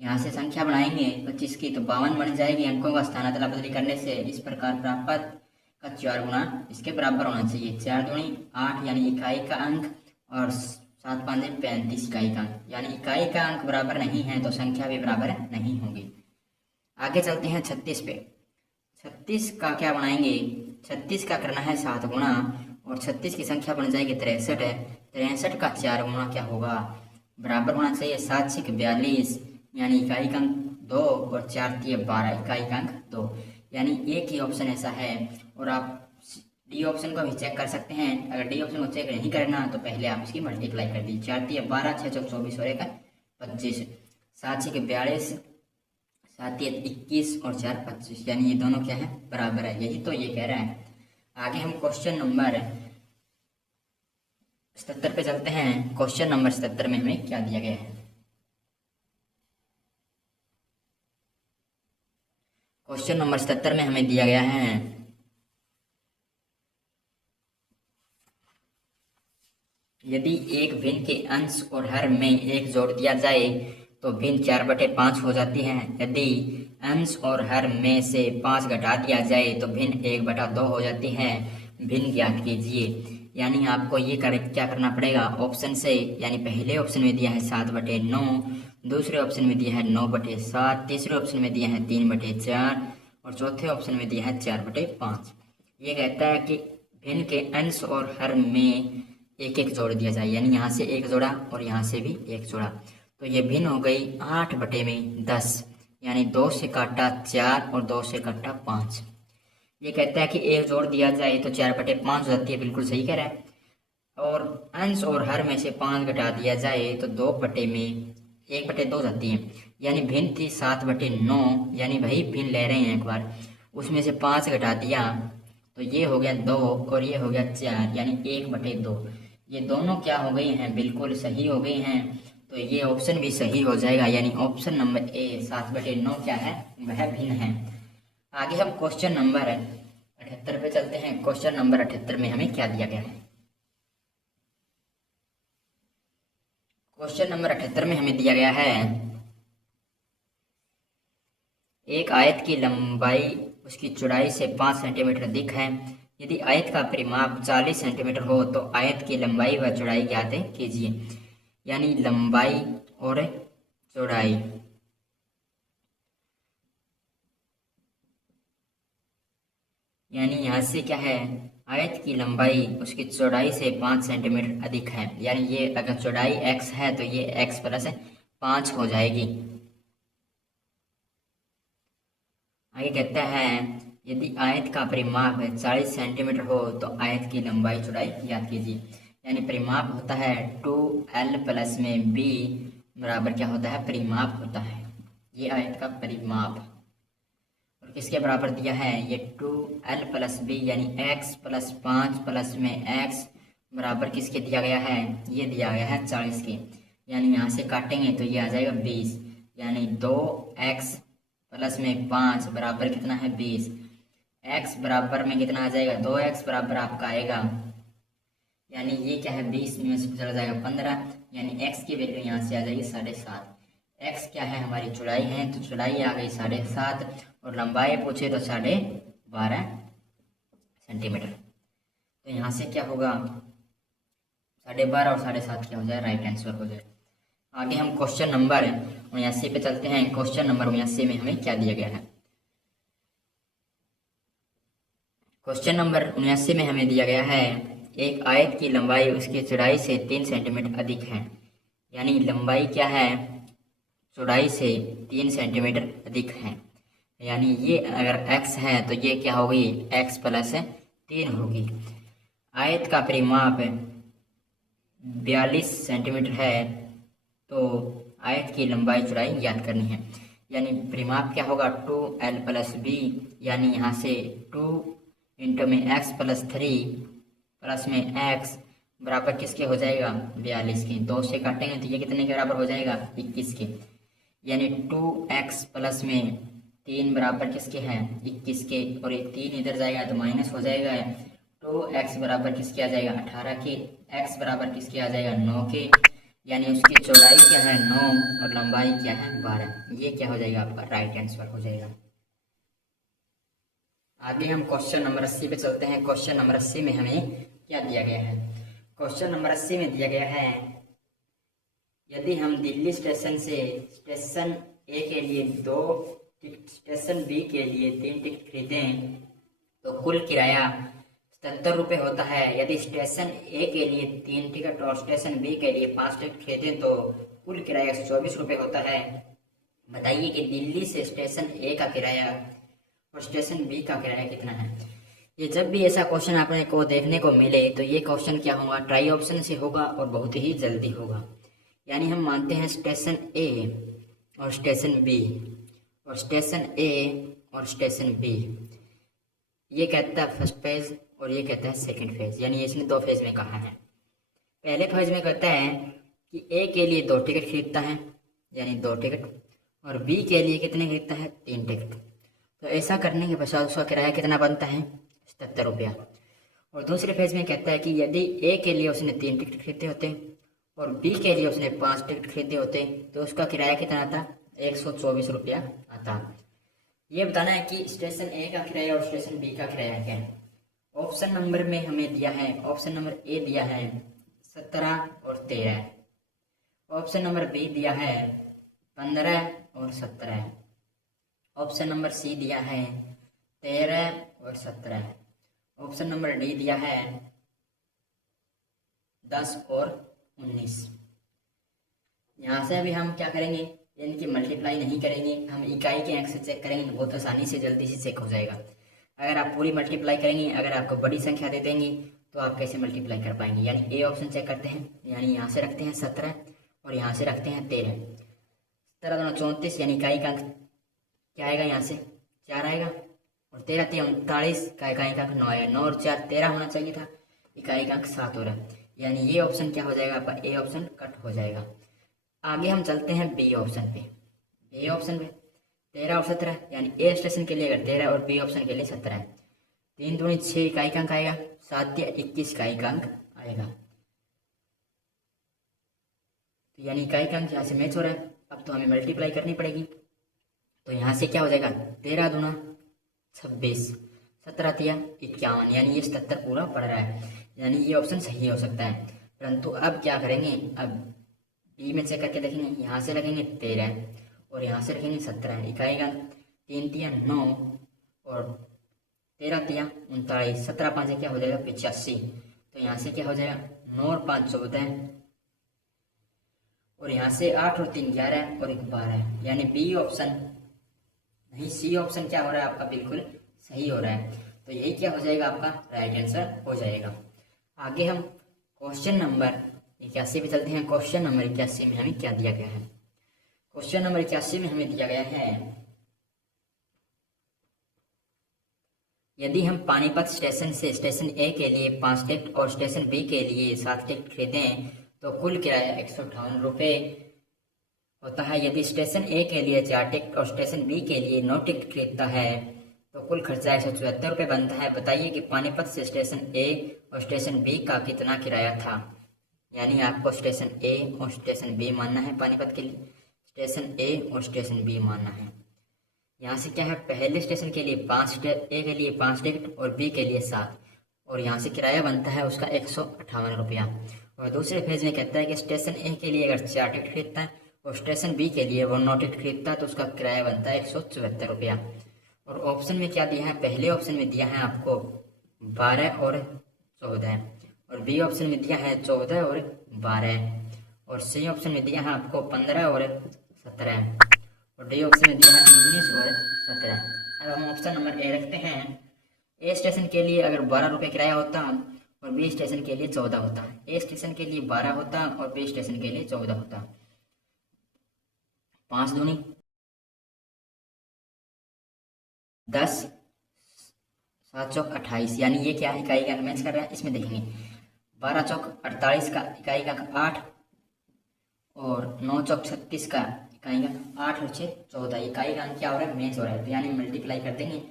यहाँ से संख्या बनाएंगे 25 की तो 52 बन जाएगी। अंकों का स्थान अदला बदली करने से इस प्रकार प्राप्त का 4 गुना इसके बराबर होना चाहिए। 4 दूनी 8 यानी इकाई का अंक और 7 5 35 इकाई का अंक, यानी इकाई का अंक बराबर नहीं है तो संख्या भी बराबर नहीं होगी। आगे चलते हैं 36 पे। 36 का क्या बनाएंगे, 36 का करना है 7 गुना और 36 की संख्या बन जाएगी 63 है। 63 का 4 गुना क्या होगा, बराबर होना चाहिए 7 6 42 यानी इकाई का अंक 2 और 4 3 12 इकाई का अंक 2, यानी एक ही ऑप्शन ऐसा है। और आप डी ऑप्शन को भी चेक कर सकते हैं। अगर डी ऑप्शन को चेक नहीं करना तो पहले आप इसकी मल्टीप्लाई कर दीजिए। 4 3 12 6 चौक 24 और 1 25, 7 6 42 7 21 और 4 25, यानी ये दोनों क्या है बराबर है, यही तो ये कह रहा है। आगे हम क्वेश्चन नंबर 77 पे चलते हैं। क्वेश्चन नंबर 77 में हमें क्या दिया गया है। क्वेश्चन नंबर 77 में हमें दिया गया है यदि एक भिन्न के अंश और हर में 1 जोड़ दिया जाए तो भिन्न 4/5 हो जाती है। यदि अंश और हर में से 5 घटा दिया जाए तो भिन्न 1/2 हो जाती है। भिन्न ज्ञात कीजिए। यानी आपको ये क्या करना पड़ेगा, ऑप्शन से, यानी पहले ऑप्शन में दिया है 7/9, दूसरे ऑप्शन में दिया है 9/7, तीसरे ऑप्शन में दिया है 3/4 और चौथे ऑप्शन में दिया है 4/5। ये कहता है कि भिन्न के अंश और हर में 1 जोड़ दिया जाए, यानी यहाँ से 1 जोड़ा और यहाँ से भी 1 जोड़ा, तो ये भिन्न हो गई 8/10, यानी 2 से काटा 4 और 2 से काटा 5। ये कहता है कि 1 जोड़ दिया जाए तो 4/5 हो जाती है, बिल्कुल सही कह रहा है। और अंश और हर में से 5 घटा दिया जाए तो 1/2 जाती है, यानी भिन्न थी 7/9, यानी भाई भिन्न ले रहे हैं एक बार, उसमें से 5 घटा दिया तो ये हो गया 2 और ये हो गया 4, यानी 1/2। ये दोनों क्या हो गई हैं, बिल्कुल सही हो गई हैं, तो ये ऑप्शन भी सही हो जाएगा। यानी ऑप्शन नंबर ए 7/9 क्या है, वह भिन्न है। आगे हम क्वेश्चन नंबर 78 पे चलते हैं। क्वेश्चन नंबर 78 में हमें क्या दिया गया है। क्वेश्चन नंबर 78 में हमें दिया गया है एक आयत की लंबाई उसकी चौड़ाई से 5 सेंटीमीटर अधिक है। यदि आयत का परिमाप 40 सेंटीमीटर हो तो आयत की लंबाई व चौड़ाई ज्ञात कीजिए। यानी लंबाई और चौड़ाई, यानी यहाँ से क्या है, आयत की लंबाई उसकी चौड़ाई से 5 सेंटीमीटर अधिक है, यानी ये अगर चौड़ाई x है तो ये x प्लस 5 हो जाएगी। आगे कहता है यदि आयत का परिमाप 40 सेंटीमीटर हो तो आयत की लंबाई चौड़ाई ज्ञात कीजिए। यानी परिमाप होता है 2l प्लस में b बराबर क्या होता है, परिमाप होता है। ये आयत का परिमाप और किसके बराबर दिया है, ये 2l प्लस b यानी x प्लस 5 प्लस में x बराबर किसके दिया गया है, ये दिया गया है 40 के। यानी यहाँ से काटेंगे तो ये आ जाएगा 20, यानी 2x प्लस में 5 बराबर कितना है 20। x बराबर में कितना आ जाएगा, 2x बराबर आपका आएगा, यानी ये क्या है 20 में से चला जाएगा 15, यानी x की वैल्यू यहाँ से आ जाएगी 7.5। x क्या है, हमारी चौड़ाई है, तो चौड़ाई आ गई 7.5 और लंबाई पूछे तो 12.5 सेंटीमीटर। तो यहाँ से क्या होगा, 12.5 और 7.5 क्या हो जाए, राइट आंसर हो जाए। आगे हम क्वेश्चन नंबर 79 पे चलते हैं। क्वेश्चन नंबर 79 में हमें क्या दिया गया है। क्वेश्चन नंबर 79 में हमें दिया गया है एक आयत की लंबाई उसकी चौड़ाई से 3 सेंटीमीटर अधिक है। यानी लंबाई क्या है चौड़ाई से 3 सेंटीमीटर अधिक है। यानी ये अगर x है तो ये क्या होगी, x प्लस 3 होगी। आयत का परिमाप 42 सेंटीमीटर है, तो आयत की लंबाई चौड़ाई ज्ञात करनी है। यानी परिमाप क्या होगा, 2l प्लस बी, यानी यहाँ से 2 इंटू में x प्लस 3 प्लस में x बराबर किसके हो जाएगा, 42 के। 2 से काटेंगे तो ये कितने के बराबर हो जाएगा, 21 के। यानी 2x प्लस में 3 बराबर किसके हैं, 21 के। और एक 3 इधर जाएगा तो माइनस हो जाएगा। 2x बराबर किसके आ जाएगा, 18 के। x बराबर किसके आ जाएगा, 9 के। यानी उसकी चौड़ाई क्या है, 9 और लंबाई क्या है, 12। ये क्या हो जाएगा, आपका राइट आंसर हो जाएगा। आगे हम क्वेश्चन नंबर 80 पे चलते हैं। क्वेश्चन नंबर 80 में हमें क्या दिया गया है। क्वेश्चन नंबर 80 में दिया गया है, यदि हम दिल्ली स्टेशन से स्टेशन ए के लिए 2 टिकट, स्टेशन बी के लिए 3 टिकट खरीदें तो कुल किराया 77 रुपये होता है। यदि स्टेशन ए के लिए 3 टिकट और स्टेशन बी के लिए 5 टिकट खरीदें तो कुल किराया 124 रुपये होता है। बताइए कि दिल्ली से स्टेशन ए का किराया और स्टेशन बी का किराया कितना है। ये जब भी ऐसा क्वेश्चन आपने को देखने को मिले तो ये क्वेश्चन क्या होगा, ट्राई ऑप्शन से होगा और बहुत ही जल्दी होगा। यानी हम मानते हैं स्टेशन ए और स्टेशन बी और स्टेशन ए और स्टेशन बी। ये कहता है फर्स्ट फेज और ये कहता है सेकंड फेज, यानी इसने 2 फेज में कहा है। पहले फेज में कहता है कि ए के लिए 2 टिकट खरीदता है, यानी 2 टिकट, और बी के लिए कितने खरीदता है, 3 टिकट। तो ऐसा करने के पश्चात उसका किराया कितना बनता है, 77 रुपया। और दूसरे फेज में कहता है कि यदि ए के लिए उसने 3 टिकट खरीदे होते और बी के लिए उसने 5 टिकट खरीदे होते तो उसका किराया कितना आता, 124 रुपया आता। ये बताना है कि स्टेशन ए का किराया और स्टेशन बी का किराया क्या है। ऑप्शन नंबर में हमें दिया है, ऑप्शन नंबर ए दिया है 17 और 13, ऑप्शन नंबर बी दिया है 15 और 17, ऑप्शन नंबर सी दिया है 13 और 17, ऑप्शन नंबर डी दिया है 10 और 19। यहाँ से अभी हम क्या करेंगे, इनकी मल्टीप्लाई नहीं करेंगे, हम इकाई के अंक से चेक करेंगे, बहुत आसानी से जल्दी से चेक हो जाएगा। अगर आप पूरी मल्टीप्लाई करेंगे, अगर आपको बड़ी संख्या दे देंगे तो आप कैसे मल्टीप्लाई कर पाएंगे। यानी ए ऑप्शन चेक करते हैं, यानी यहाँ से रखते हैं 17 और यहाँ से रखते हैं 13। 17 दूना 34, यानी इकाई का अंक क्या आएगा, यहाँ से 4 आएगा, और 13 3 39 का इकाई का अंक 9 आएगा। 9 और 4 13 होना चाहिए था, इकाई का अंक 7 हो रहा है। यानी ये ऑप्शन क्या हो जाएगा, आपका ए ऑप्शन कट हो जाएगा। आगे हम चलते हैं बी ऑप्शन पे। बी ऑप्शन पे 13 और 17, यानी ए स्टेशन के लिए अगर 13 और बी ऑप्शन के लिए 17 है, 3 दूनी 6 इकाई का अंक आएगा, 7 या 21 इकाई का अंक आएगा। तो यानी इकाई का अंक यहाँ से मैच हो रहा है। अब तो हमें मल्टीप्लाई करनी पड़ेगी, तो यहाँ से क्या हो जाएगा, 13 दूना 26, 17 तिया 51, यानी ये 77 पूरा पड़ रहा है। यानी ये ऑप्शन सही हो सकता है। परंतु अब क्या करेंगे, अब बी में चेक करके देखेंगे। यहाँ से रखेंगे 13 और यहाँ से रखेंगे 17, इकाई का 3 तिया 9 और 13 तिया 39, 17 5 क्या हो जाएगा 85। तो यहाँ से क्या हो जाएगा 9 और 5 14, और यहाँ से 8 और 3 11 और 1 12, यानी बी ऑप्शन नहीं, सी ऑप्शन क्या हो रहा है आपका, बिल्कुल सही हो रहा है। तो यही क्या हो जाएगा, आपका राइट आंसर हो जाएगा। आगे हम क्वेश्चन नंबर 81 पे चलते हैं। क्वेश्चन नंबर 81 में हमें क्या दिया गया है। क्वेश्चन नंबर 81 में हमें दिया गया है, यदि हम पानीपत स्टेशन से स्टेशन ए के लिए 5 टिकट और स्टेशन बी के लिए 7 टिकट खरीदें तो कुल किराया 158 रुपये होता है। यदि स्टेशन ए के लिए 4 टिकट और स्टेशन बी के लिए 9 टिकट खरीदता है तो कुल खर्चा 174 रुपये बनता है। बताइए कि पानीपत से स्टेशन ए और स्टेशन बी का कितना किराया था। यानी आपको स्टेशन ए और स्टेशन बी मानना है, पानीपत के लिए स्टेशन ए और स्टेशन बी मानना है। यहाँ से क्या है, पहले स्टेशन के लिए ए के लिए 5 टिकट और बी के लिए 7, और यहाँ से किराया बनता है उसका 158 रुपया। और दूसरे फेज में कहता है कि स्टेशन ए के लिए अगर 4 टिकट खरीदता है और स्टेशन बी के लिए वो 9 टिकट खरीदता है तो उसका किराया बनता है 174 रुपया। और ऑप्शन में क्या दिया है, पहले ऑप्शन में दिया है आपको 12 और 14, और बी ऑप्शन में दिया है 14 और 12, और सी ऑप्शन में दिया है आपको 15 और 17 और डी ऑप्शन में दिया है 19 और 17। अब हम ऑप्शन नंबर ए रखते हैं। ए स्टेशन के लिए अगर 12 रुपये किराया होता और बी स्टेशन के लिए 14 होता, ए स्टेशन के लिए 12 होता और बी स्टेशन के लिए 14 होता। 5 दूनी 10, 7 चौक 28, यानी ये क्या है, इकाई का मैच कर रहा है। इसमें देखेंगे 12 चौक 48 का इकाई का 8 और 9 चौक 36 का इकाई का 8 और 6 14, इकाई का अंक क्या हो रहा है, मैच हो रहा है। तो यानी मल्टीप्लाई कर देंगे,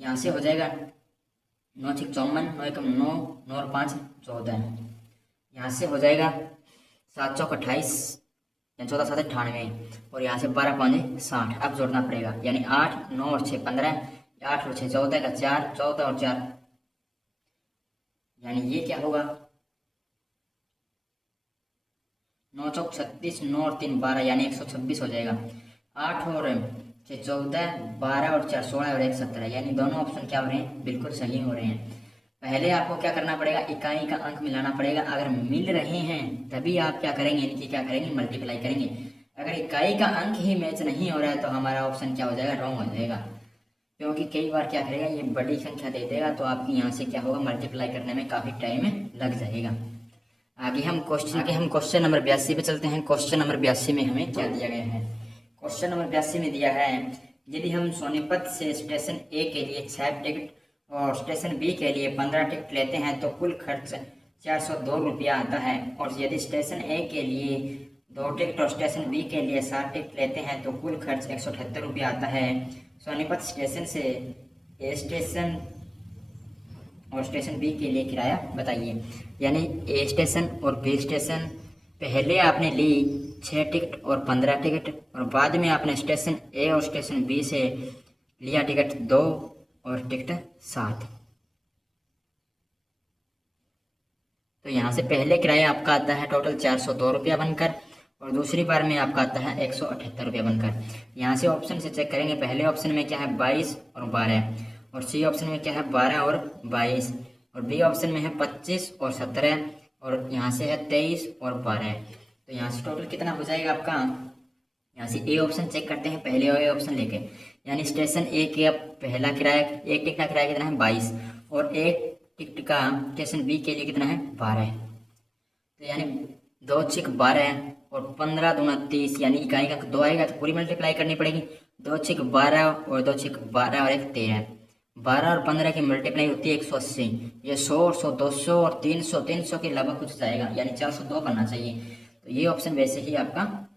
यहाँ से हो जाएगा 9 6 54, 9 1 9, 9 और 5 14, यहाँ से हो जाएगा 7 चौक 28 या 14 7 98 और यहाँ से 12 5 60। अब जोड़ना पड़ेगा, यानी 8 9 और 6 15, 8 और 6 14 का 4, 14 और 4, यानी ये क्या होगा 9 चौक 36, 9 और 3 12, यानी 126 हो जाएगा। 8 और 6 14, 12 और 4 16 और 1 17, यानी दोनों ऑप्शन क्या हो रहे हैं, बिल्कुल सही हो रहे हैं। पहले आपको क्या करना पड़ेगा, इकाई का अंक मिलाना पड़ेगा। अगर मिल रहे हैं तभी आप क्या करेंगे, इनकी क्या करेंगे, मल्टीप्लाई करेंगे। अगर इकाई का अंक ही मैच नहीं हो रहा है तो हमारा ऑप्शन क्या हो जाएगा, रॉन्ग हो जाएगा। क्योंकि कई बार क्या करेगा, ये बड़ी संख्या दे देगा तो आपकी यहाँ से क्या होगा, मल्टीप्लाई करने में काफ़ी टाइम लग जाएगा। आगे हम क्वेश्चन नंबर 82 पे चलते हैं। क्वेश्चन नंबर 82 में हमें क्या दिया गया है। क्वेश्चन नंबर 82 में दिया है, यदि हम सोनीपत से स्टेशन ए के लिए 6 टिकट और स्टेशन बी के लिए 15 टिकट लेते हैं तो कुल खर्च 402 रुपया आता है। और यदि स्टेशन ए के लिए 2 टिकट और स्टेशन बी के लिए 7 टिकट लेते हैं तो कुल खर्च 178 रुपया आता है। सोनीपत स्टेशन से ए स्टेशन और स्टेशन बी के लिए किराया बताइए। यानी ए स्टेशन और बी स्टेशन पहले आपने ली 6 टिकट और 15 टिकट और बाद में आपने स्टेशन ए और स्टेशन बी से लिया टिकट 2 और टिकट 7। तो यहाँ से पहले किराया आपका आता है टोटल 402 रुपया बनकर और दूसरी बार में आपका आता है 178 रुपया बनकर। यहाँ से ऑप्शन से चेक करेंगे, पहले ऑप्शन में क्या है 22 और 12 और सी ऑप्शन में क्या है 12 और 22 और बी ऑप्शन में है 25 और 17 और यहाँ से है 23 और 12। तो यहाँ से टोटल कितना हो जाएगा आपका, यहाँ से ए ऑप्शन चेक करते हैं पहले ए ऑप्शन लेके। यानी स्टेशन ए के पहला किराया, एक टिकट का किराया कितना है 22 और एक टिकट का स्टेशन बी के लिए कितना है 12। तो यानी 2 6 12 और 15 दूना 30, यानी इकाई का 2 आएगा तो पूरी मल्टीप्लाई करनी पड़ेगी। 2 6 12 और 2 6 12 और 1 13, 12 और 15 की मल्टीप्लाई होती है 180। ये 100 और 100 200 और 300 के लगभग कुछ जाएगा, यानी 402 बनना चाहिए। तो ये ऑप्शन वैसे ही आपका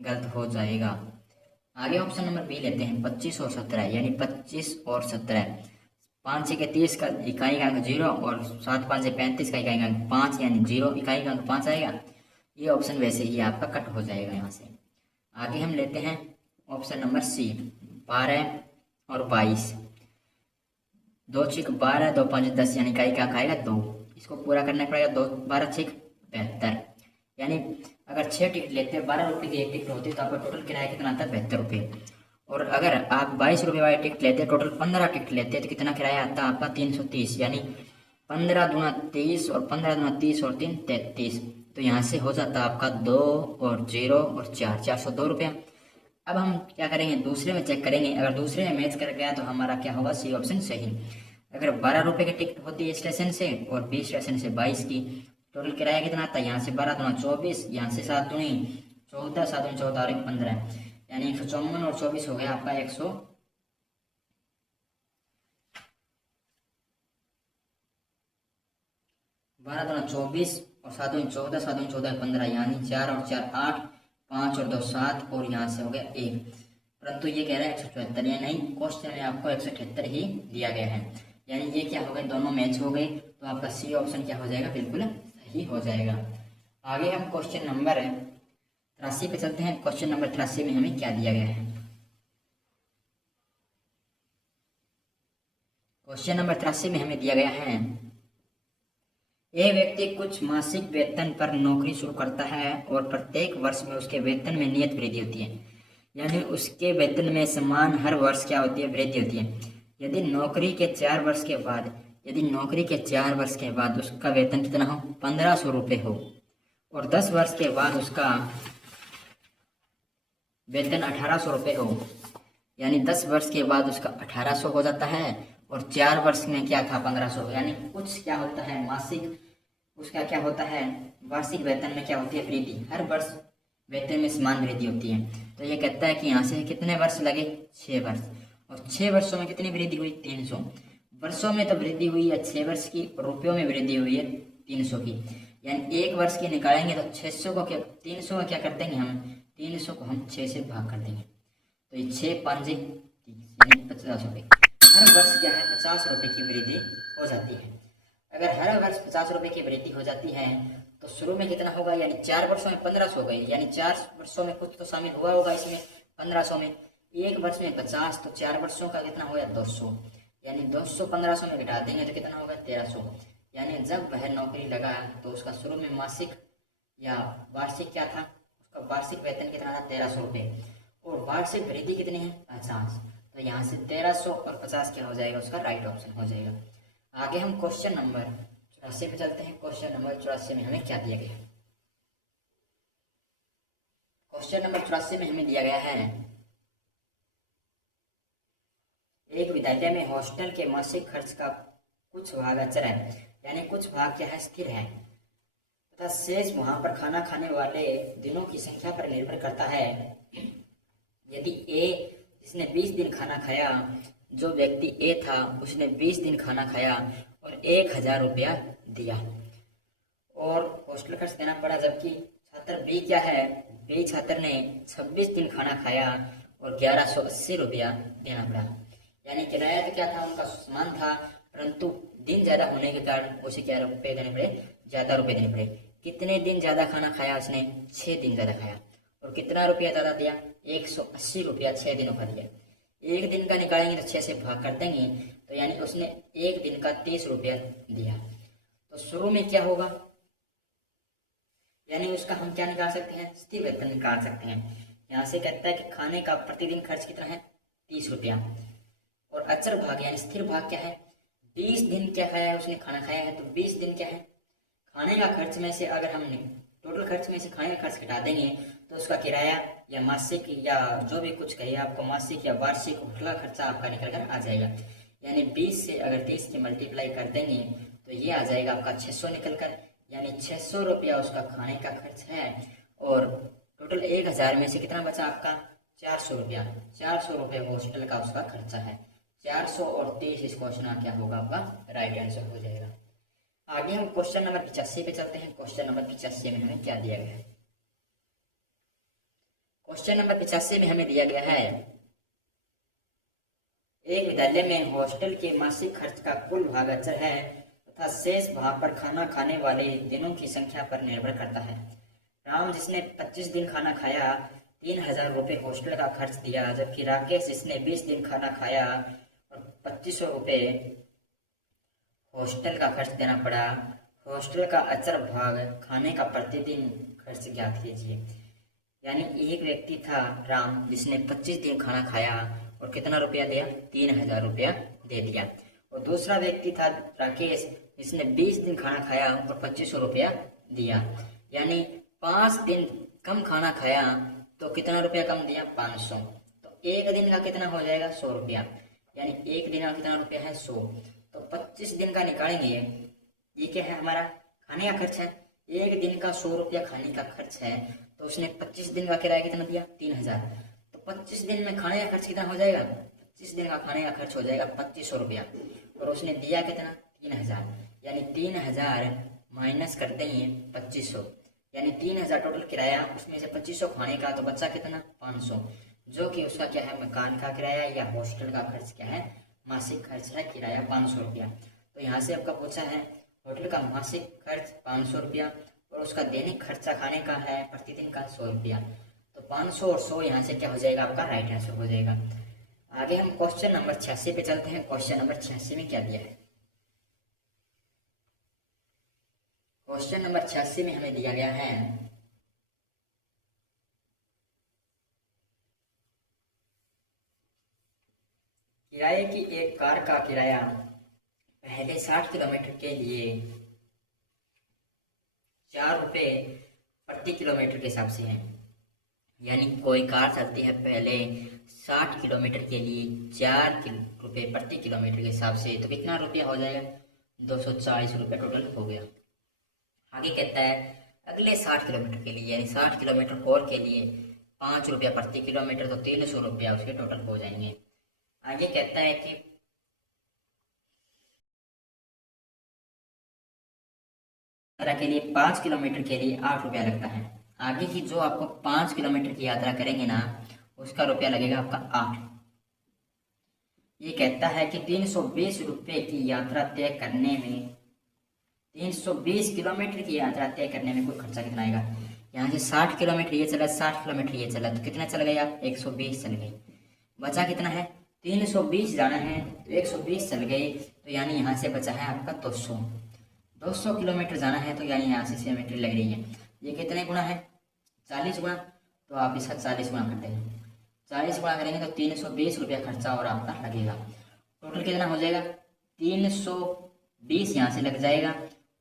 गलत हो जाएगा। आगे ऑप्शन नंबर बी लेते हैं 25 और 17, यानी 25 और 17, 5 6 के 30 का इकाई का अंक 0 और 7 5 से 35 का इकाई का अंक 5, यानी 0 इकाई का अंक 5 आएगा। ये ऑप्शन वैसे ही आपका कट हो जाएगा यहाँ से। आगे हम लेते हैं ऑप्शन नंबर सी 12 और 22, 2 6 12, 2 5 10, यानी इकाई का अंक आएगा 2। इसको पूरा करना पड़ेगा, 2 12 6 72, यानी अगर 6 टिकट लेते हैं 12 रुपये की एक टिकट होती है तो आपका टोटल किराया कितना आता है 72 रुपये। और अगर आप 22 रुपये वाली टिकट लेते हैं, टोटल 15 टिकट लेते हैं तो कितना किराया आता है आपका 330, यानी 15 दूना 30 और 15 दूना 30 और 3 33। तो यहाँ से हो जाता है आपका 2 और 0 और 4, 402 रुपया। अब हम क्या करेंगे, दूसरे में चेक करेंगे। अगर दूसरे में मैच कर गया तो हमारा क्या होगा, सी ऑप्शन सही। अगर 12 रुपये की टिकट होती है स्टेशन से और बी स्टेशन से 22 की, टोटल किराया कितना आता है, यहाँ से 12 दूना 24, यहाँ से 7 दूनी 14, 7 दूनी 14 और 1 15, यानी 154 और 24 हो गया आपका 100। 12 दूना 24 और 7 दूनी 14, 7 दूनी 14 15, यानी 4 और 4 8, 5 और 2 7 और यहाँ से हो गया 1। परंतु ये कह रहा है 174, या नहीं, क्वेश्चन में आपको 178 ही दिया गया है। यानी ये क्या हो गए, दोनों मैच हो गए तो आपका सी ऑप्शन क्या हो जाएगा, बिल्कुल सही हो जाएगा। आगे हम क्वेश्चन नंबर 83 पे चलते हैं। क्वेश्चन नंबर 83 में हमें क्या दिया गया है। क्वेश्चन नंबर 83 में हमें दिया गया है, एक व्यक्ति कुछ मासिक वेतन पर नौकरी शुरू करता है और प्रत्येक वर्ष में उसके वेतन में नियत वृद्धि होती है, यानी उसके वेतन में समान हर वर्ष क्या होती है, वृद्धि होती है। यदि नौकरी के 4 वर्ष के बाद उसका वेतन कितना हो, 1500 रुपये हो और 10 वर्ष के बाद उसका वेतन 1800 रुपये हो, यानी 10 वर्ष के बाद उसका 1800 हो जाता है, और 4 वर्ष में क्या था 1500, यानी कुछ क्या होता है मासिक, उसका क्या होता है वार्षिक वेतन में क्या होती है वृद्धि, हर वर्ष वेतन में समान वृद्धि होती है। तो ये कहता है कि यहाँ से कितने वर्ष लगे 6 वर्ष, और 6 वर्षों में कितनी वृद्धि हुई 300, वर्षों में तो वृद्धि हुई है 6 वर्ष की, रुपयों में वृद्धि हुई है 300 की, यानी 1 वर्ष की निकालेंगे तो 600 को क्या 300 का क्या कर देंगे हम 300 को हम 6 से भाग कर देंगे, तो ये 6 5 यानी 50 रुपये, हर वर्ष क्या है 50 रुपये की वृद्धि हो जाती है। अगर हर वर्ष 50 रुपये की वृद्धि हो जाती है तो शुरू में कितना होगा, यानी 4 वर्षों में 1500 हो गई, यानी 4 वर्षों में कुछ तो शामिल हुआ होगा इसमें 1500 में, 1 वर्ष में 50, तो 4 वर्षों का कितना होगा 200, यानी 200 1500 में घटा देंगे तो कितना होगा 1300, यानी जब वह नौकरी लगा तो उसका शुरू में मासिक या वार्षिक क्या था, उसका वार्षिक वेतन कितना था 1300 रुपये, और वार्षिक वृद्धि कितनी है 50, तो यहाँ से 1300 और 50 क्या हो जाएगा उसका राइट ऑप्शन हो जाएगा। आगे हम क्वेश्चन नंबर 84 पे चलते हैं। क्वेश्चन नंबर 84 में हमें क्या दिया गया है, क्वेश्चन नंबर 84 में हमें दिया गया है एक विद्यालय में हॉस्टल के मासिक खर्च का कुछ भाग अचर है, यानी कुछ भाग क्या है स्थिर है, तथा शेष वहां पर खाना खाने वाले दिनों की संख्या पर निर्भर करता है। यदि ए जिसने 20 दिन खाना खाया, जो व्यक्ति ए था उसने 20 दिन खाना खाया और 1000 रुपया दिया, और हॉस्टल खर्च देना पड़ा, जबकि छात्र बी क्या है बी छात्र ने 26 दिन खाना खाया और 1180 रुपया देना पड़ा, यानी किराया तो क्या था उनका समान था, परंतु दिन ज्यादा होने के कारण उसे क्या रुपये देने पड़े, ज्यादा रुपये देने पड़े। कितने दिन ज्यादा खाना खाया उसने 6 दिन ज्यादा खाया, और कितना रुपया ज्यादा दिया 180 रुपया 6 दिनों का दिया। एक दिन का निकालेंगे तो 6 से भाग कर देंगे, तो यानी उसने एक दिन का 30 रुपया दिया। तो शुरू में क्या होगा, यानी उसका हम क्या निकाल सकते हैं स्थिर वेतन निकाल सकते हैं। यहाँ से कहता है कि खाने का प्रतिदिन खर्च कितना है 30 रुपया, और अचर भाग यानी स्थिर भाग क्या है 20 दिन क्या खाया है उसने खाना खाया है, तो 20 दिन क्या है खाने का खर्च में से अगर हम टोटल खर्च में से खाने का खर्च घटा देंगे तो उसका किराया या मासिक या जो भी कुछ कहिए आपको मासिक या वार्षिक होटल खर्चा आपका निकल कर आ जाएगा। यानी 20 से अगर 30 की मल्टीप्लाई कर देंगे तो ये आ जाएगा आपका 600 निकल कर, यानी 600 रुपया उसका खाने का खर्च है, और टोटल 1000 में से कितना बचा आपका 400 रुपया, 400 रुपये हॉस्टल का उसका खर्चा है। 400 और 30 इस क्वेश्चन का क्या होगा आपका राइट आंसर हो जाएगा। आगे हम क्वेश्चन नंबर 85 पे चलते हैं। क्वेश्चन नंबर 85 में हमें क्या दिया गया है, क्वेश्चन नंबर 85 में हमें दिया गया है एक विद्यालय में हॉस्टल के मासिक खर्च का कुल भाग अचर है तथा शेष भाग पर खाना खाने वाले दिनों की संख्या पर निर्भर करता है। राम जिसने 25 दिन खाना खाया 3000 रुपये हॉस्टल का खर्च दिया, जबकि राकेश जिसने 20 दिन खाना खाया और 2500 रुपये हॉस्टल का खर्च देना पड़ा। हॉस्टल का अचर भाग खाने का प्रतिदिन खर्च ज्ञात कीजिए। यानी एक व्यक्ति था राम जिसने 25 दिन खाना खाया और कितना रुपया दिया 3000 रुपया दे दिया, और दूसरा व्यक्ति था राकेश जिसने 20 दिन खाना खाया और 2500 रुपया दिया। यानी 5 दिन कम खाना खाया तो कितना रुपया कम दिया 500, तो एक दिन का कितना हो जाएगा 100 रुपया, यानी एक दिन का कितना रुपया है 100, तो 25 दिन का निकालेंगे। ये क्या है हमारा खाने का खर्च है, एक दिन का 100 रुपया खाने का खर्च है, तो उसने 25 दिन का किराया कितना दिया 3000, तो 25 दिन में खाने का खर्च कितना हो जाएगा 25 दिन का खाने का खर्च हो जाएगा 2500 रुपया, और उसने दिया कितना 3000, यानी 3000 माइनस कर देंगे 2500, यानी 3000 टोटल किराया, उसमें से 2500 खाने का, तो बचा कितना 500, जो कि उसका क्या है मकान का किराया या हॉस्टल का खर्च क्या है मासिक खर्च है किराया 500 रुपया। तो यहाँ से आपका पूछा है होटल का मासिक खर्च 500 रुपया और उसका दैनिक खर्चा खाने का है प्रतिदिन का 100 रुपया, तो 500 और 100 यहाँ से क्या हो जाएगा आपका राइट आंसर हो जाएगा। आगे हम क्वेश्चन नंबर 86 पे चलते हैं। क्वेश्चन नंबर 86 में क्या दिया है, क्वेश्चन नंबर 86 में हमें दिया गया है किराए की एक कार का किराया पहले 60 किलोमीटर के लिए 4 रुपये प्रति किलोमीटर के हिसाब से है, यानी कोई कार चलती है पहले 60 किलोमीटर के लिए 4 रुपये प्रति किलोमीटर के हिसाब से, तो कितना रुपया हो जाएगा? 240 रुपये टोटल हो गया। आगे कहता है अगले 60 किलोमीटर के लिए, यानी 60 किलोमीटर और के लिए 5 रुपया प्रति किलोमीटर, तो 300 रुपया उसके टोटल हो जाएंगे। आगे कहता है कि यात्रा के लिए 5 किलोमीटर के लिए 8 रुपया लगता है। आगे की जो आपको 5 किलोमीटर की यात्रा करेंगे ना, उसका रुपया लगेगा आपका 8। ये कहता है कि 320 रुपये की यात्रा तय करने में, 320 किलोमीटर की यात्रा तय करने में कुल खर्चा कितना आएगा? यहाँ से 60 किलोमीटर ये चला, 60 किलोमीटर ये चला, तो कितना चल गया? 120 चल गई। बचा कितना है? 320 जाना है तो 120 चल गए, तो यानी यहाँ से बचा है आपका 200 किलोमीटर जाना है, तो यानी यहाँ से सिमेट्री लग रही है। ये कितने गुना है? 40 गुना, तो आप इसका 40 गुना कर देंगे। 40 गुना करेंगे तो 320 रुपया खर्चा और आपका लगेगा। टोटल कितना हो जाएगा? 320 यहाँ से लग जाएगा,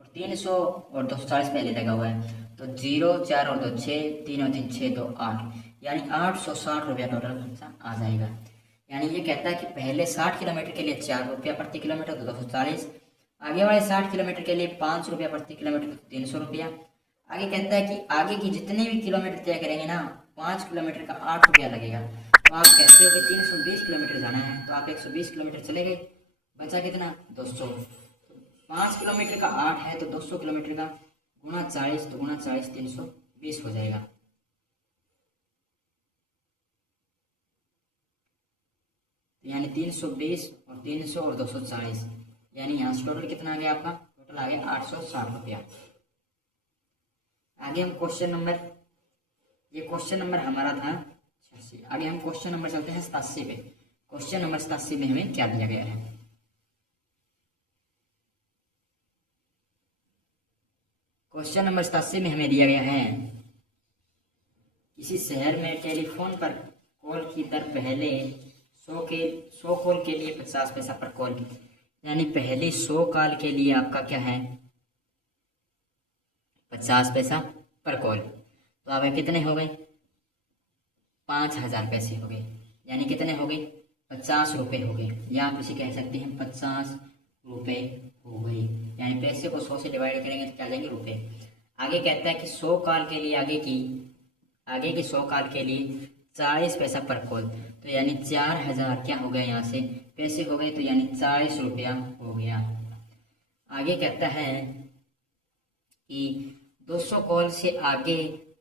और 300 और 240 पहले लगा हुआ है, तो 0 4 और 2 6, 3 और 3 6 2 8, यानी 860 रुपया टोटल खर्चा आ जाएगा। यानी ये कहता है कि पहले 60 किलोमीटर के लिए 4 रुपया प्रति किलोमीटर, तो 240। आगे वाले 60 किलोमीटर के लिए 5 रुपया प्रति किलोमीटर, तो 300 रुपया। आगे कहता है कि आगे की जितने भी किलोमीटर तय करेंगे ना, 5 किलोमीटर का 8 रुपया लगेगा। तो आप कहते हो कि 320 किलोमीटर जाना है, तो आप 120 किलोमीटर चले गए, बचा कितना? 200। 5 किलोमीटर का 8 है, तो 200 किलोमीटर का गुणा 40, तो गुणा 40 320 हो जाएगा। यानी 320 और 300 और 240, यानी यहाँ से टोटल कितना आ गया आपका? टोटल आ गया 860 रुपया। आगे हम क्वेश्चन नंबर, ये क्वेश्चन नंबर हमारा था 86। आगे हम क्वेश्चन नंबर चलते हैं 87 पे। क्वेश्चन नंबर 87 में हमें क्या दिया गया है? क्वेश्चन नंबर 87 में हमें दिया गया है, किसी शहर में टेलीफोन पर कॉल की दर पहले 100 कॉल के लिए 50 पैसा पर कॉल, यानी पहले 100 कॉल के लिए आपका क्या है? 50 पैसा पर कॉल। तो आप कितने हो गए? 5000 पैसे हो गए, यानी कितने हो गए? 50 रुपये हो गए, या आप इसे कह सकते हैं 50 रुपये हो गए। यानी पैसे को 100 से डिवाइड करेंगे तो क्या जाएंगे? रुपये। आगे कहता है कि 100 कॉल के लिए आगे की 100 कॉल के लिए 40 पैसा पर कॉल, तो यानी 4000 क्या हो गया? यहाँ से पैसे हो गए, तो यानी 40 रुपया हो गया। आगे कहता है कि 200 कॉल से आगे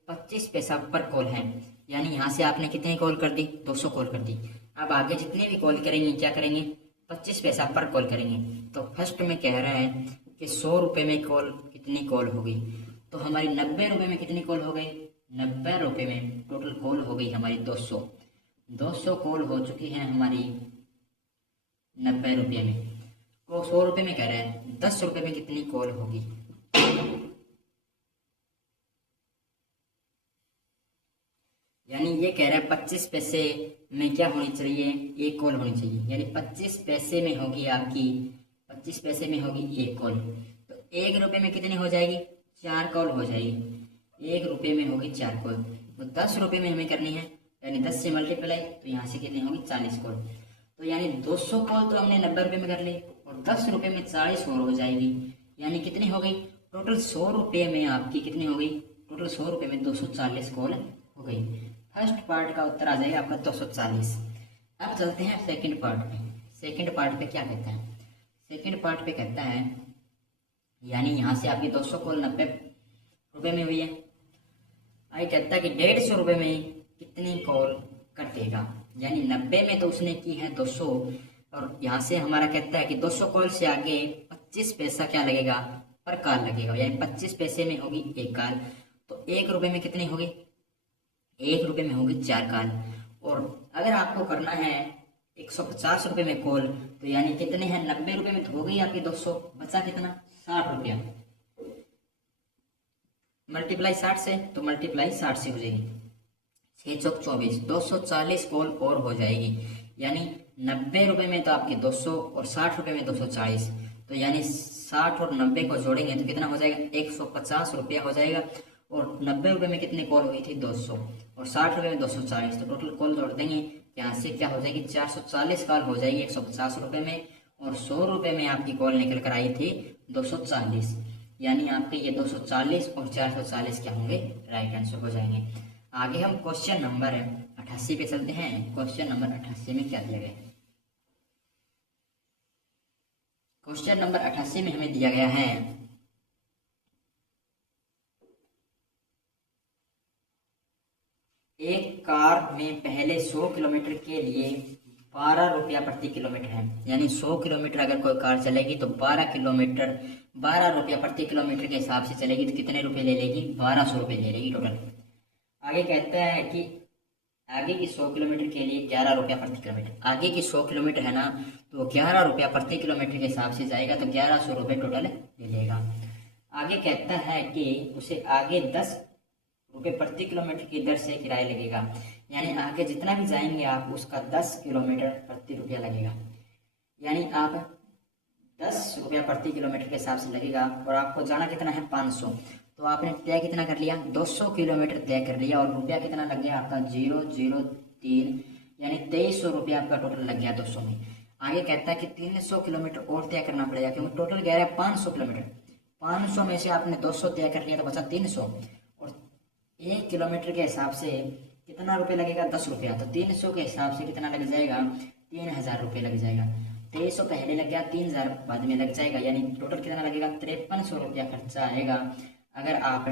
25 पैसा पर कॉल है, यानी यहाँ से आपने कितनी कॉल कर दी? 200 कॉल कर दी। अब आगे जितने भी कॉल करेंगे क्या करेंगे? 25 पैसा पर कॉल करेंगे। तो फर्स्ट में कह रहा है कि 100 रुपये में कॉल कितनी कॉल हो गई? तो हमारी 90 रुपये में कितनी कॉल हो गई? 90 रुपये में टोटल कॉल हो गई हमारी 200 कॉल हो चुकी है हमारी 90 रुपये में। तो 100 रुपये में कह रहा है 10 रुपये में कितनी कॉल होगी? यानी ये कह रहा है 25 पैसे में क्या होनी चाहिए? एक कॉल होनी चाहिए, यानी 25 पैसे में होगी आपकी, 25 पैसे में होगी एक कॉल। तो 1 रुपये में कितनी हो जाएगी? 4 कॉल हो जाएगी। 1 रुपये में होगी 4 कॉल। तो 10 रुपये में हमें करनी है, यानी 10 से मल्टीप्लाई, तो यहाँ से कितनी होगी? 40 कॉल। तो यानी 200 कॉल तो हमने 90 रुपये में कर ली, और 10 रुपये में 40 और हो जाएगी, यानी कितनी हो गई? टोटल 100 रुपये में आपकी कितनी हो गई? टोटल 100 रुपये में 240 कॉल हो गई। फर्स्ट पार्ट का उत्तर आ जाएगा आपका 240। अब चलते हैं सेकंड पार्ट पे। सेकंड पार्ट पे क्या कहता है? सेकंड पार्ट पे कहता है, यानी यहाँ से आपकी 200 कॉल 90 रुपये में हुई है। आगे कहता है कि 150 रुपये में कितनी कॉल कर देगा? यानी 90 में तो उसने की है 200, और यहाँ से हमारा कहता है कि 200 कॉल से आगे 25 पैसा क्या लगेगा? पर कॉल लगेगा, यानी 25 पैसे में होगी एक कॉल। तो 1 रुपये में कितनी होगी? 1 रुपये में होगी 4 कॉल। और अगर आपको करना है 150 रुपये में कॉल, तो यानी कितने हैं? 90 रुपये में तो हो गई आपकी 200, बचा कितना? 60 रुपया। मल्टीप्लाई 60 से, तो मल्टीप्लाई 60 से हो जाएगी 6 चौक 24, 240 कॉल और हो जाएगी। यानी 90 रुपये में तो आपकी 200 और 60 रुपये में 240, तो यानी 60 और 90 को जोड़ेंगे तो कितना हो जाएगा? 150 रुपया हो जाएगा। और 90 रुपये में कितनी कॉल हुई थी 200, और 60 रुपये में 240, तो टोटल कॉल जोड़ देंगे, यहाँ से क्या हो जाएगी 440 कॉल हो जाएगी 150 रुपये में, और 100 रुपये में आपकी कॉल निकल कर आई थी 240, यानी आपके ये 240 और 440 क्या होंगे, राइट आंसर हो जाएंगे। आगे हम क्वेश्चन नंबर 88 पे चलते हैं। क्वेश्चन नंबर 88 में क्या दिया गया है? क्वेश्चन नंबर 88 में हमें दिया गया है एक कार में पहले 100 किलोमीटर के लिए 12 रुपया प्रति किलोमीटर है, यानी 100 किलोमीटर अगर कोई कार चलेगी तो 12 रुपया प्रति किलोमीटर के हिसाब से चलेगी, तो कितने रुपए ले लेगी, 1200 रुपये ले लेगी टोटल। आगे कहता है कि आगे की 100 किलोमीटर के लिए 11 रुपया प्रति किलोमीटर, आगे की 100 किलोमीटर है ना, तो 11 रुपया प्रति किलोमीटर के हिसाब से जाएगा, तो 1100 रुपये टोटल ले लेगा। आगे कहता है कि उसे आगे 10 रुपये प्रति किलोमीटर की दर से किराया लगेगा, यानी आगे जितना भी जाएंगे आप उसका 10 किलोमीटर प्रति रुपया लगेगा, यानी आप 10 रुपया प्रति किलोमीटर के हिसाब से लगेगा, और आपको जाना कितना है 500, तो आपने तय कितना कर लिया 200 किलोमीटर तय कर लिया, और रुपया कितना लग गया आपका 003, यानी 2300 रुपया आपका टोटल लग गया 200 में। आगे कहता है कि 300 किलोमीटर और तय करना पड़ेगा, क्योंकि टोटल कह रहा है 500 किलोमीटर, 500 में से आपने 200 तय कर लिया तो बचा 300, और 1 किलोमीटर के हिसाब से कितना रुपये लगेगा 10 रुपया, तो 300 के हिसाब से कितना लग जाएगा 3000 रुपये लग जाएगा। 2300 पहले लग गया, 3000 बाद में लग जाएगा, यानी टोटल कितना लगेगा 5300 रुपया खर्चा आएगा अगर आप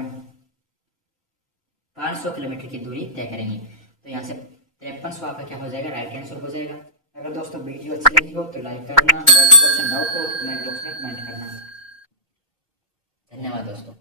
500 किलोमीटर की दूरी तय करेंगे। तो यहाँ से 5300 आपका क्या हो जाएगा, राइट आंसर हो जाएगा। अगर दोस्तों वीडियो अच्छी लगी हो तो लाइक करना, अगर क्वेश्चन डाउट हो तो कमेंट बॉक्स में कमेंट करना। धन्यवाद दोस्तों।